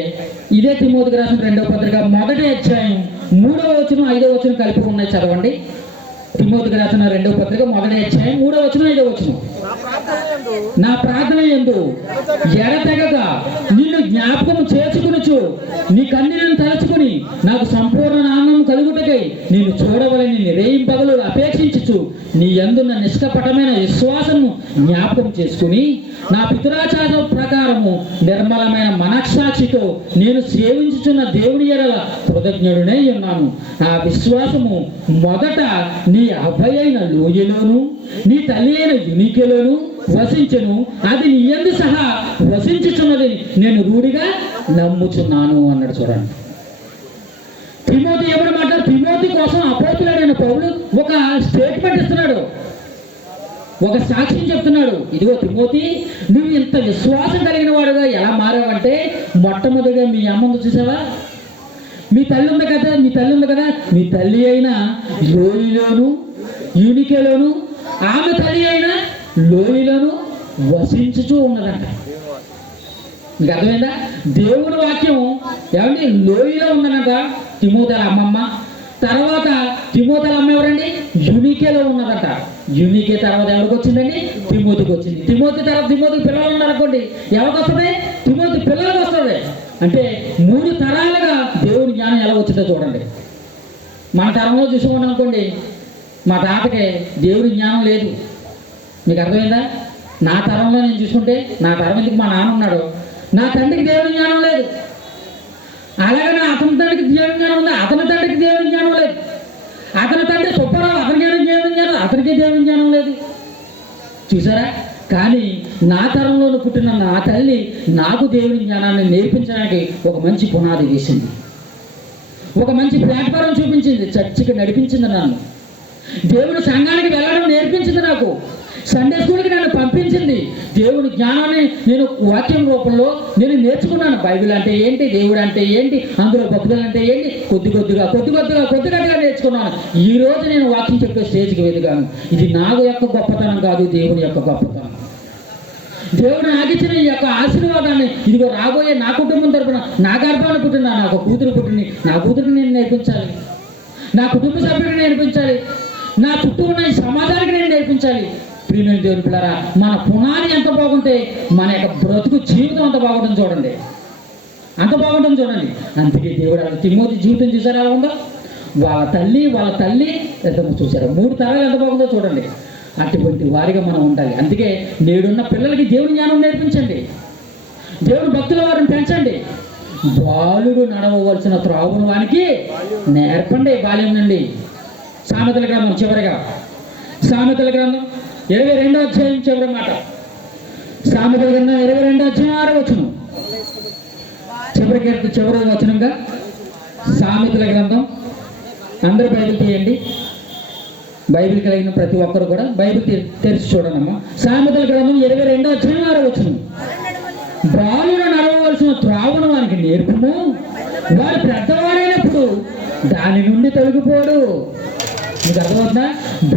ఇదే తిమోతికి రాసిన 2వ పత్రిక 1వ అధ్యాయం 3వ వచనం 5వ వచనం కలిపి ఉన్నాయి, చదవండి. తిమోతికి రాసిన 2వ పత్రిక 1వ అధ్యాయం 3వ వచనం 5వ వచనం. నా ప్రార్థన యందు ఎడతెగక నిన్ను జ్ఞాపకం చేసుకునుచు నీ కన్నీళ్లను తలచుకుని నాకు సంపూర్ణ ఆనందం కలుగుటకై నిన్ను చూడవలని రేయింపగలు అపేక్షించుచు నీ యందున్న నిష్కపటమైన విశ్వాసము జ్ఞాపకం చేసుకుని నా పితరాచార ప్రకారము నిర్మలమైన మనస్సాక్షితో నేను సేవించుచున్న దేవుని ఎడల కృతజ్ఞుడనే ఉన్నాను. ఆ విశ్వాసము మొదట నీ అభయైన లోయలోను నీ తల్లి అయిన యునికెలోను వసించెను. అది నీ యందు సహా వసించుచున్నది నేను రూఢిగా నమ్ముచున్నాను అన్నాడు. చూడండి, తిమోతి ఎవరు మాట్లాడు? తిమోతి కోసం అపోస్తులుడైన పౌలు ఒక స్టేట్మెంట్ ఇస్తున్నాడు, ఒక సాక్ష్యం చెప్తున్నాడు. ఇదిగో తిమోతి, నువ్వు ఇంత విశ్వాసం కలిగిన వాడుగా ఎలా మారావంటే, మొట్టమొదటిగా మీ అమ్మ చూసావా, మీ తల్లి ఉంది కదా, మీ తల్లి అయిన లోయలోను యూనికేలోను ఆమె తల్లి అయిన లోయలోను వసించుచూ ఉన్నదంట. మీకు అర్థమైందా? దేవుని వాక్యం ఏమండి లోయలో ఉందనంట తిమోతిల అమ్మమ్మ. తర్వాత తిమోతిల అమ్మ ఎవరండి? యూనికేలో ఉన్నదంట. యూనికే తర్వాత ఎవరికి వచ్చిందండి? తిమోతికి వచ్చింది. తిమోతి తర్వాత తిమోతికి పిల్లలు ఉన్నారనుకోండి, ఎవరికి వస్తుంది? తిమోతి పిల్లలకు వస్తుంది. అంటే 3 తరాలుగా దేవుని జ్ఞానం ఎలా వచ్చిందో చూడండి. మన తరంలో చూసుకోండి అనుకోండి, మా తాతకి దేవుని జ్ఞానం లేదు. మీకు అర్థమైందా? నా తరంలో నేను చూసుకుంటే, నా తరం ఎందుకు మా నాన్న ఉన్నాడు, నా తండ్రికి దేవుని జ్ఞానం లేదు. అలాగే నా అతని తండ్రికి దేవుని జ్ఞానం ఉంది, అతని తండ్రికి దేవుని జ్ఞానం లేదు. అతని తండ్రి సుబ్బారావు, అతనికి దేవుని జ్ఞానం, అతనికి దేవుని జ్ఞానం లేదు. చూసారా? కానీ నా తరంలో పుట్టిన నా తల్లి నాకు దేవుని జ్ఞానాన్ని నేర్పించడానికి ఒక మంచి పునాది వేసింది, ఒక మంచి ప్లాట్ఫారం చూపించింది, చర్చికి నడిపించింది, నన్ను దేవుని సంఘానికి వెళ్ళడం నేర్పించింది, నాకు సండే స్కూల్కి నన్ను పంపించింది. దేవుని జ్ఞానాన్ని నేను వాక్యం రూపంలో నేను నేర్చుకున్నాను. బైబిల్ అంటే ఏంటి, దేవుడు అంటే ఏంటి, అందులో భక్తులు అంటే ఏంటి, కొద్దిగా నేర్చుకున్నాను. ఈ రోజు నేను వాక్యం చెప్పే స్టేజ్కి వెదిగాను. ఇది నాకు యొక్క గొప్పతనం కాదు, దేవుని యొక్క గొప్పతనం. దేవుడు నాకు ఇచ్చిన ఈ యొక్క ఆశీర్వాదాన్ని ఇదిగో రాబోయే నా కుటుంబం తరపున నా గర్భాన్ని పుట్టిన నాకు కూతురు పుట్టింది, నా కూతురికి నేను నేర్పించాలి, నా కుటుంబ సభ్యుడికి నేర్పించాలి, నా చుట్టూ ఉన్న ఈ సమాజానికి నేను నేర్పించాలి. ప్రియమైన దేవుని పిల్లరా, మన పునాది ఎంత బాగుంటే మన యొక్క బ్రతుకు జీవితం అంత బాగుంటుంది చూడండి, అంత బాగుంటుంది చూడండి. అందుకే దేవుడు తిమోతి జీవితం చూసారా ఎలా ఉందో, వాళ్ళ తల్లి ఎంత చూసారా, 3 తరాలు ఎంత బాగుందో చూడండి. అటువంటి వారిగా మనం ఉండాలి. అందుకే నేడున్న పిల్లలకి దేవుని జ్ఞానం నేర్పించండి, దేవుని భక్తుల వారిని పెంచండి. బాలుడు నడవవలసిన త్రావును వానికి నేర్పండి బాల్యం నుండి. సామెతల గ్రంథం చివరిగా, సామెతల గ్రంథం 22వ అధ్యాయం చివరి మాట, సామెతల గ్రంథం 22వ అధ్యాయం 6వ వచనం, చివరి వచనంగా సామెతల గ్రంథం. అందరూ బైబిల్ తీయండి, బైబిల్ కలిగిన ప్రతి ఒక్కరు కూడా బైబిల్ తెరిచి చూడనమ్మా. సామెతల గ్రంథం 22వ అధ్యాయం 6వ వచనం, బాలుడు నడవవలసిన త్రావును వానికి నేర్పుము, వాడు పెద్దవాడైనప్పుడు దాని నుండి తొలగిపోడు. మీకు అర్థమవుతుందా?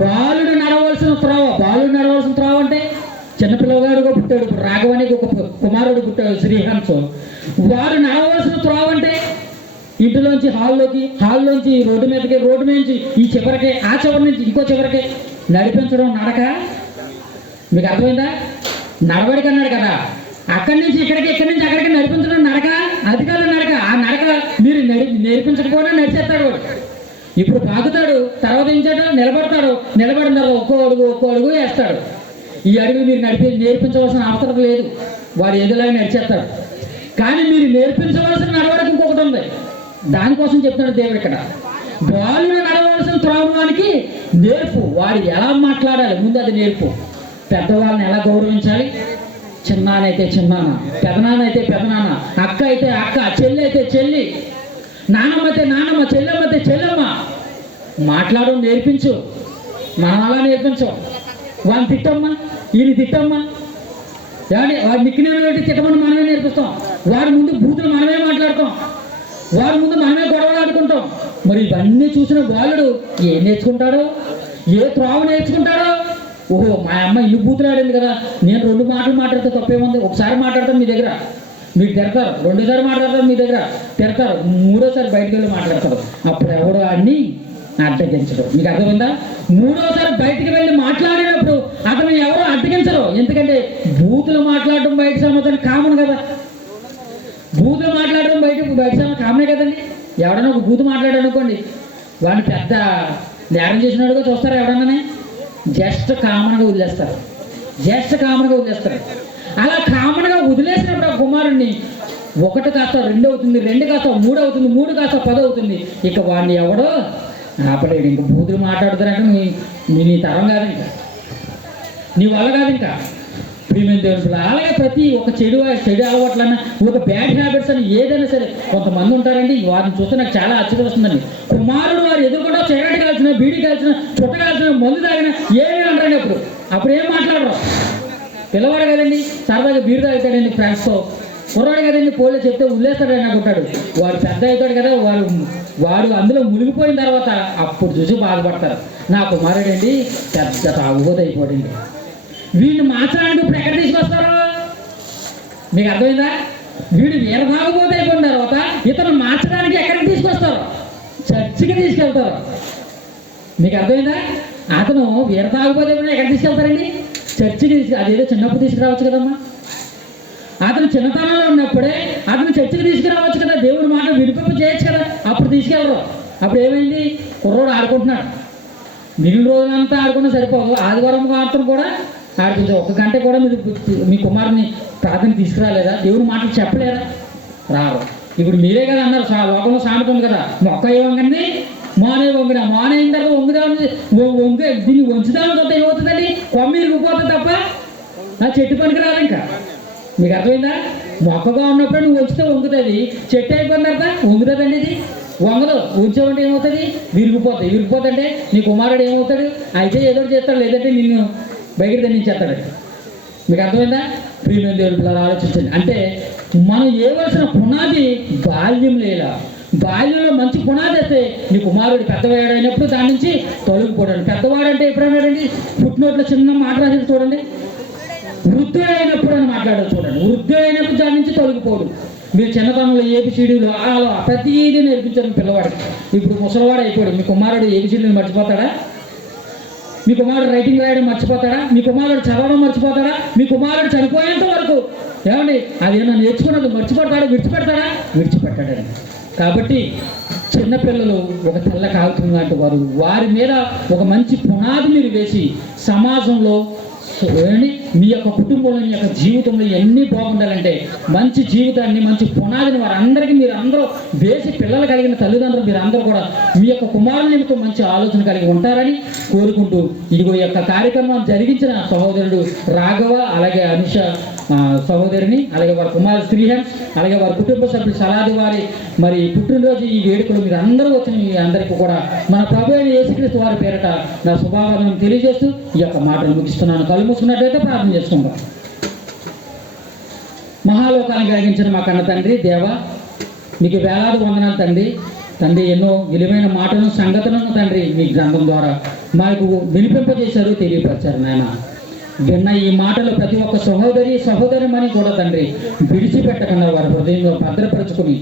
బాలుడు నడవలసిన త్రావ అంటే చిన్నపిల్లగాడుగా పుట్టాడు. ఇప్పుడు రాఘవానికి ఒక కుమారుడు పుట్టాడు, శ్రీహంస. వాడు నడవలసిన త్రావ అంటే ఇంటిలోంచి హాల్లోంచి రోడ్డు మీదకి, రోడ్డు నుంచి ఈ చివరికి, ఆ చివరి నుంచి ఇంకో చివరికి నడిపించడం నడక. మీకు అర్థమైందా? నడవడికి అన్నాడు కదా, అక్కడి నుంచి ఇక్కడికి, ఇక్కడి నుంచి అక్కడికి నడిపించడం నడక. అది కాదు నడక. ఆ నడక మీరు నేర్పించకపోయినా నడిచేస్తాడు వాడు. ఇప్పుడు పాకుతాడు, తర్వాత ఏం చేయడం, నిలబడిన తర్వాత ఒక్కో అడుగు వేస్తాడు. ఈ అడుగు మీరు నేర్పించవలసిన అవసరం లేదు, వాడు ఏదోలాగా నడిచేస్తాడు. కానీ మీరు నేర్పించవలసిన నడవడికి ఇంకొకటి ఉంది, దానికోసం చెప్తున్నాడు దేవుడు ఇక్కడ. బాలుడు నడవలసిన త్రావానికి నేర్పు, వాడు ఎలా మాట్లాడాలి ముందు అది నేర్పు. పెద్దవాళ్ళని ఎలా గౌరవించాలి, చిన్నానైతే చిన్నాన్న, పెదనాన్నైతే పెదనాన్న, అక్క అయితే అక్క, చెల్లి అయితే చెల్లి, నాన్నమ్మ అయితే నాన్నమ్మ, చెల్లెమ్మ అయితే చెల్లెమ్మ. మాట్లాడడం నేర్పించు. మనం అలా నేర్పించం. వాళ్ళని తిట్టమ్మా, ఈయన తిట్టమ్మా, ఏమంటే వాడు నిక్కిన తిట్టమని మనమే నేర్పిస్తాం. వాడి ముందు బూతులు మనమే మాట్లాడతాం, వాడి ముందు మనమే గొడవలు ఆడుకుంటాం. మరి ఇవన్నీ చూసిన బాలుడు ఏం నేర్చుకుంటాడో, ఏ త్రోవ నేర్చుకుంటాడో. ఓహో, మా అమ్మ ఇల్లు బూతులు ఆడింది కదా, నేను 2 మాటలు మాట్లాడితే తప్పేముంది. ఒకసారి మాట్లాడతాను మీ దగ్గర, మీరు తిడతారు. 2సారి మాట్లాడతారు మీ దగ్గర, తిడతారు. 3వసారి బయటకు వెళ్ళి మాట్లాడతారు. అప్పుడు ఎవడో ఆడిని అడ్డగించడం. మీకు అర్థమైందా? మూడోసారి బయటికి వెళ్ళి మాట్లాడినప్పుడు అతను ఎవరో అడ్డగించరు. ఎందుకంటే బూతులు మాట్లాడడం బయట సమాజానికి కామన్ కదా. బూతులు మాట్లాడడం బయట సమాజం కామనే కదండి. ఎవడన్నా ఒక బూతు మాట్లాడాడు అనుకోండి, వాడిని పెద్ద నేరం చేసినట్టుగా చూస్తారా? ఎవడన్నా జస్ట్ కామన్గా వదిలేస్తారు. అలా కామన్గా వదిలేసినప్పుడు ఆ కుమారుడిని 1 కాస్త 2 అవుతుంది, 2 కాస్త 3 అవుతుంది, 3 కాస్త 10 అవుతుంది. ఇక వాడిని ఎవడో ఆపలేడు. ఇంకా బూతులు మాట్లాడుతారంటే నీ తరం కాదు, ఇంకా నీ వల్ల కాదు. ఇంకా ప్రియమైన దేవుడు, అలాగే ప్రతి ఒక చెడు అలవాట్లన్నా, ఒక బ్యాడ్ హ్యాబిట్స్ అని ఏదైనా సరే కొంతమంది ఉంటారండి. వారిని చూస్తే నాకు చాలా ఆశ్చర్యం వస్తుందండి. కుమారుడు వారు ఎదుర్కొంటా సిగరెట్ కాల్చిన, బీడీ కాల్చిన, చుట్ట కాల్చిన, మందు తాగిన ఏమీ అంటారండి. అప్పుడు ఏం మాట్లాడరు. పిల్లవాడు కదండి, సరదాగా బీరు తాగుతాడండి ఫ్రెండ్స్తో. కుర్రాడు కదండి, పోలే చెప్తే వదిలేస్తాడని అనుకుంటాడు. వాడు పెద్ద అవుతాడు కదా, వాడు అందులో మునిగిపోయిన తర్వాత అప్పుడు చూసి బాధపడతారు. నా కుమారుడండి పెద్ద తాగుబోతు అయిపోయింది. వీడిని మార్చడానికి ఇప్పుడు ఎక్కడ తీసుకొస్తారు? మీకు అర్థమైందా? వీడు వీర తాగుబోతు అయిపోయిన తర్వాత ఇతను మార్చడానికి ఎక్కడికి తీసుకొస్తారు? చర్చికి తీసుకెళ్తారు. మీకు అర్థమైందా? అతను వీర తాగుబోతు అయిపోయినా ఎక్కడ తీసుకెళ్తారండి? చర్చికి అదేదో చిన్నప్పుడు తీసుకురావచ్చు కదమ్మా. అతను చిన్నతనంలో ఉన్నప్పుడే అతను చర్చికి తీసుకురావచ్చు కదా, దేవుడి మాట వినిపింప చేయొచ్చు కదా. అప్పుడు తీసుకెళ్ళరు. అప్పుడు ఏమైంది? కుర్రోడు ఆడుకుంటున్నాడు. మిగిలిన రోజులంతా ఆడుకున్నా సరిపోదు, ఆదివారం మాత్రం కూడా ఆడిపించే 1 గంట కూడా మీరు మీ కుమారుని ప్రార్థన తీసుకురాలేదా? దేవుడి మాటలు చెప్పలేదా? రారు. ఇప్పుడు మీరే కదా అన్నారు, లోకంలో సామెత ఉంది కదా, మొక్క ఏమంగండి మోనే వంగిన, మోన అయిన తర్వాత వంగుదామని దీన్ని వంచుదామని చూస్తే ఏమవుతుందండి? కొమ్మ ఇరిగిపోతుంది తప్ప నా చెట్టు పనికి రాదు. ఇంకా మీకు అర్థమైందా? మొక్కగా ఉన్నప్పుడు నువ్వు వంచితే వంగుతుంది, చెట్టు అయిపోయిన తర్వాత వంగుతుందండి. ఇది వంగదు. ఉంచామంటే ఏమవుతుంది? విరిగిపోతుంది. అంటే నీ కుమారుడు ఏమవుతాడు? అయితే ఏదో చేస్తాడు, లేదంటే నిన్ను బయటికి దండించేస్తాడు. మీకు అర్థమైందా? ప్రియమైన దేవుడు ఆలోచించండి. అంటే మనం ఏవలసిన పునాది బాల్యంలో మంచి పునాది వేస్తే నీ కుమారుడు పెద్దవాడు అయినప్పుడు దాని నుంచి తొలగిపోయాడు. పెద్దవాడు అంటే ఎప్పుడన్నాడండి? పుట్టినోట్లో చిన్న మాట రాసి చూడండి. వృద్ధుడు అయినప్పుడు అని మాట్లాడారు చూడండి. వృద్ధుడు అయినప్పుడు దాని నుంచి తొలగిపోడు. మీరు చిన్నతనంలో ఏబిసిడీలు అలా ప్రతిదీ నేర్పించారు మీ పిల్లవాడికి. ఇప్పుడు ముసలివాడు అయిపోయాడు. మీ కుమారుడు ఏబిసిడీలు మర్చిపోతాడా? మీ కుమారుడు రైటింగ్ రాయడం మర్చిపోతాడా? మీ కుమారుడు చదవడం మర్చిపోతాడా? మీ కుమారుడు చనిపోయేంత వరకు ఏమండి అదేమన్నా నేర్చుకున్నది మర్చిపోతాడా? విడిచిపెట్టాడండి. కాబట్టి చిన్నపిల్లలు ఒక తెల్ల కాగుతుంది లాంటి వారి మీద ఒక మంచి పునాది మీరు వేసి సమాజంలో మీ యొక్క కుటుంబంలో, మీ యొక్క జీవితంలో ఎన్ని బాగుండాలంటే మంచి జీవితాన్ని, మంచి పునాదిని వారందరికీ మీరు అందరూ వేసి పిల్లలు కలిగిన తల్లిదండ్రులు మీరు అందరూ కూడా మీ యొక్క కుమారుల నిమిత్తం మంచి ఆలోచన కలిగి ఉంటారని కోరుకుంటూ, ఇదిగో ఈ యొక్క కార్యక్రమం జరిగించిన సహోదరుడు రాఘవ, అలాగే అనుష సహోదరిని, అలాగే వారి కుమారు శ్రీహన్స్, అలాగే వారి కుటుంబ సభ్యులు సలాది వారి మరి పుట్టినరోజు ఈ వేడుకలు మీరు అందరూ వచ్చిన మీ అందరికీ కూడా మన ప్రభు అయిన యేసుక్రీస్తు వారి పేరిట నా శుభాకాంక్షలు తెలియజేస్తూ ఈ యొక్క మాటలు ముగిస్తున్నాను. కళ్ళు మూసుకున్నట్లయితే ప్రార్థన చేసుకుంటాం. మహాలోకాన్ని కలిగించిన మా కన్న తండ్రి దేవా, మీకు వేలాది వందనాలు తండ్రి. ఎన్నో విలువైన మాటలను, సంగతులను తండ్రి మీ గ్రంథం ద్వారా మాకు వినిపింపజేశారు, తెలియపరిచారు. నాయన విన్న ఈ మాటలు ప్రతి ఒక్క సహోదరిమని కూడా తండ్రి విడిచిపెట్టకుండా వారి హృదయంలో భద్రపరచుకుని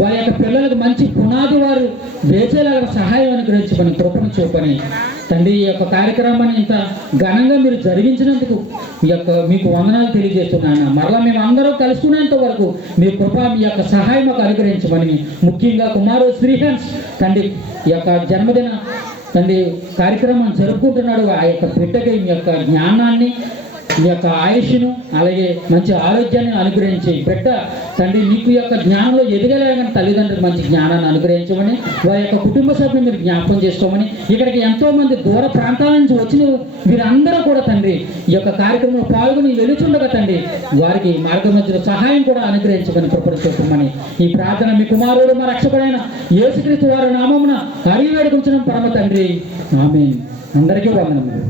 వారి యొక్క పిల్లలకు మంచి పునాది వారు వేసేలాగా సహాయం అనుగ్రహించమని, కృపను చూపని తండ్రి ఈ యొక్క కార్యక్రమాన్ని ఇంత ఘనంగా మీరు జరిగించినందుకు మీకు వందనాలు తెలియజేస్తున్నాను. మరలా మేము అందరూ కలుసుకునేంత వరకు మీ కృప, మీ యొక్క సహాయం మాకు అనుగ్రహించమని, ముఖ్యంగా కుమారు శ్రీహన్స్ తండ్రి ఈ యొక్క జన్మదిన కార్యక్రమం జరుపుకుంటున్నాడు. ఆ యొక్క బిడ్డకి మీ యొక్క జ్ఞానాన్ని, మీ యొక్క ఆయుష్ను, అలాగే మంచి ఆరోగ్యాన్ని అనుగ్రహించి బిడ్డ తండ్రి మీకు యొక్క జ్ఞానంలో ఎదగలేని తల్లిదండ్రులు మంచి జ్ఞానాన్ని అనుగ్రహించమని, వారి యొక్క కుటుంబ సభ్యులు మీరు జ్ఞాపకం చేసుకోమని, ఇక్కడికి ఎంతోమంది దూర ప్రాంతాల నుంచి వచ్చిన వీరందరూ కూడా తండ్రి ఈ యొక్క కార్యక్రమంలో పాల్గొని వెలుచుండగా తండ్రి వారికి మార్గమధ్యలో సహాయం కూడా అనుగ్రహించమని కృపను చూపమని ఈ ప్రార్థన మీ కుమారుడు మా రక్షకుడైన యేసుక్రీస్తు వారి నామమున అడిగి వేడుకొంచున్నాం పరమ తండ్రి. ఆమేన్. అందరికీ వందనములు.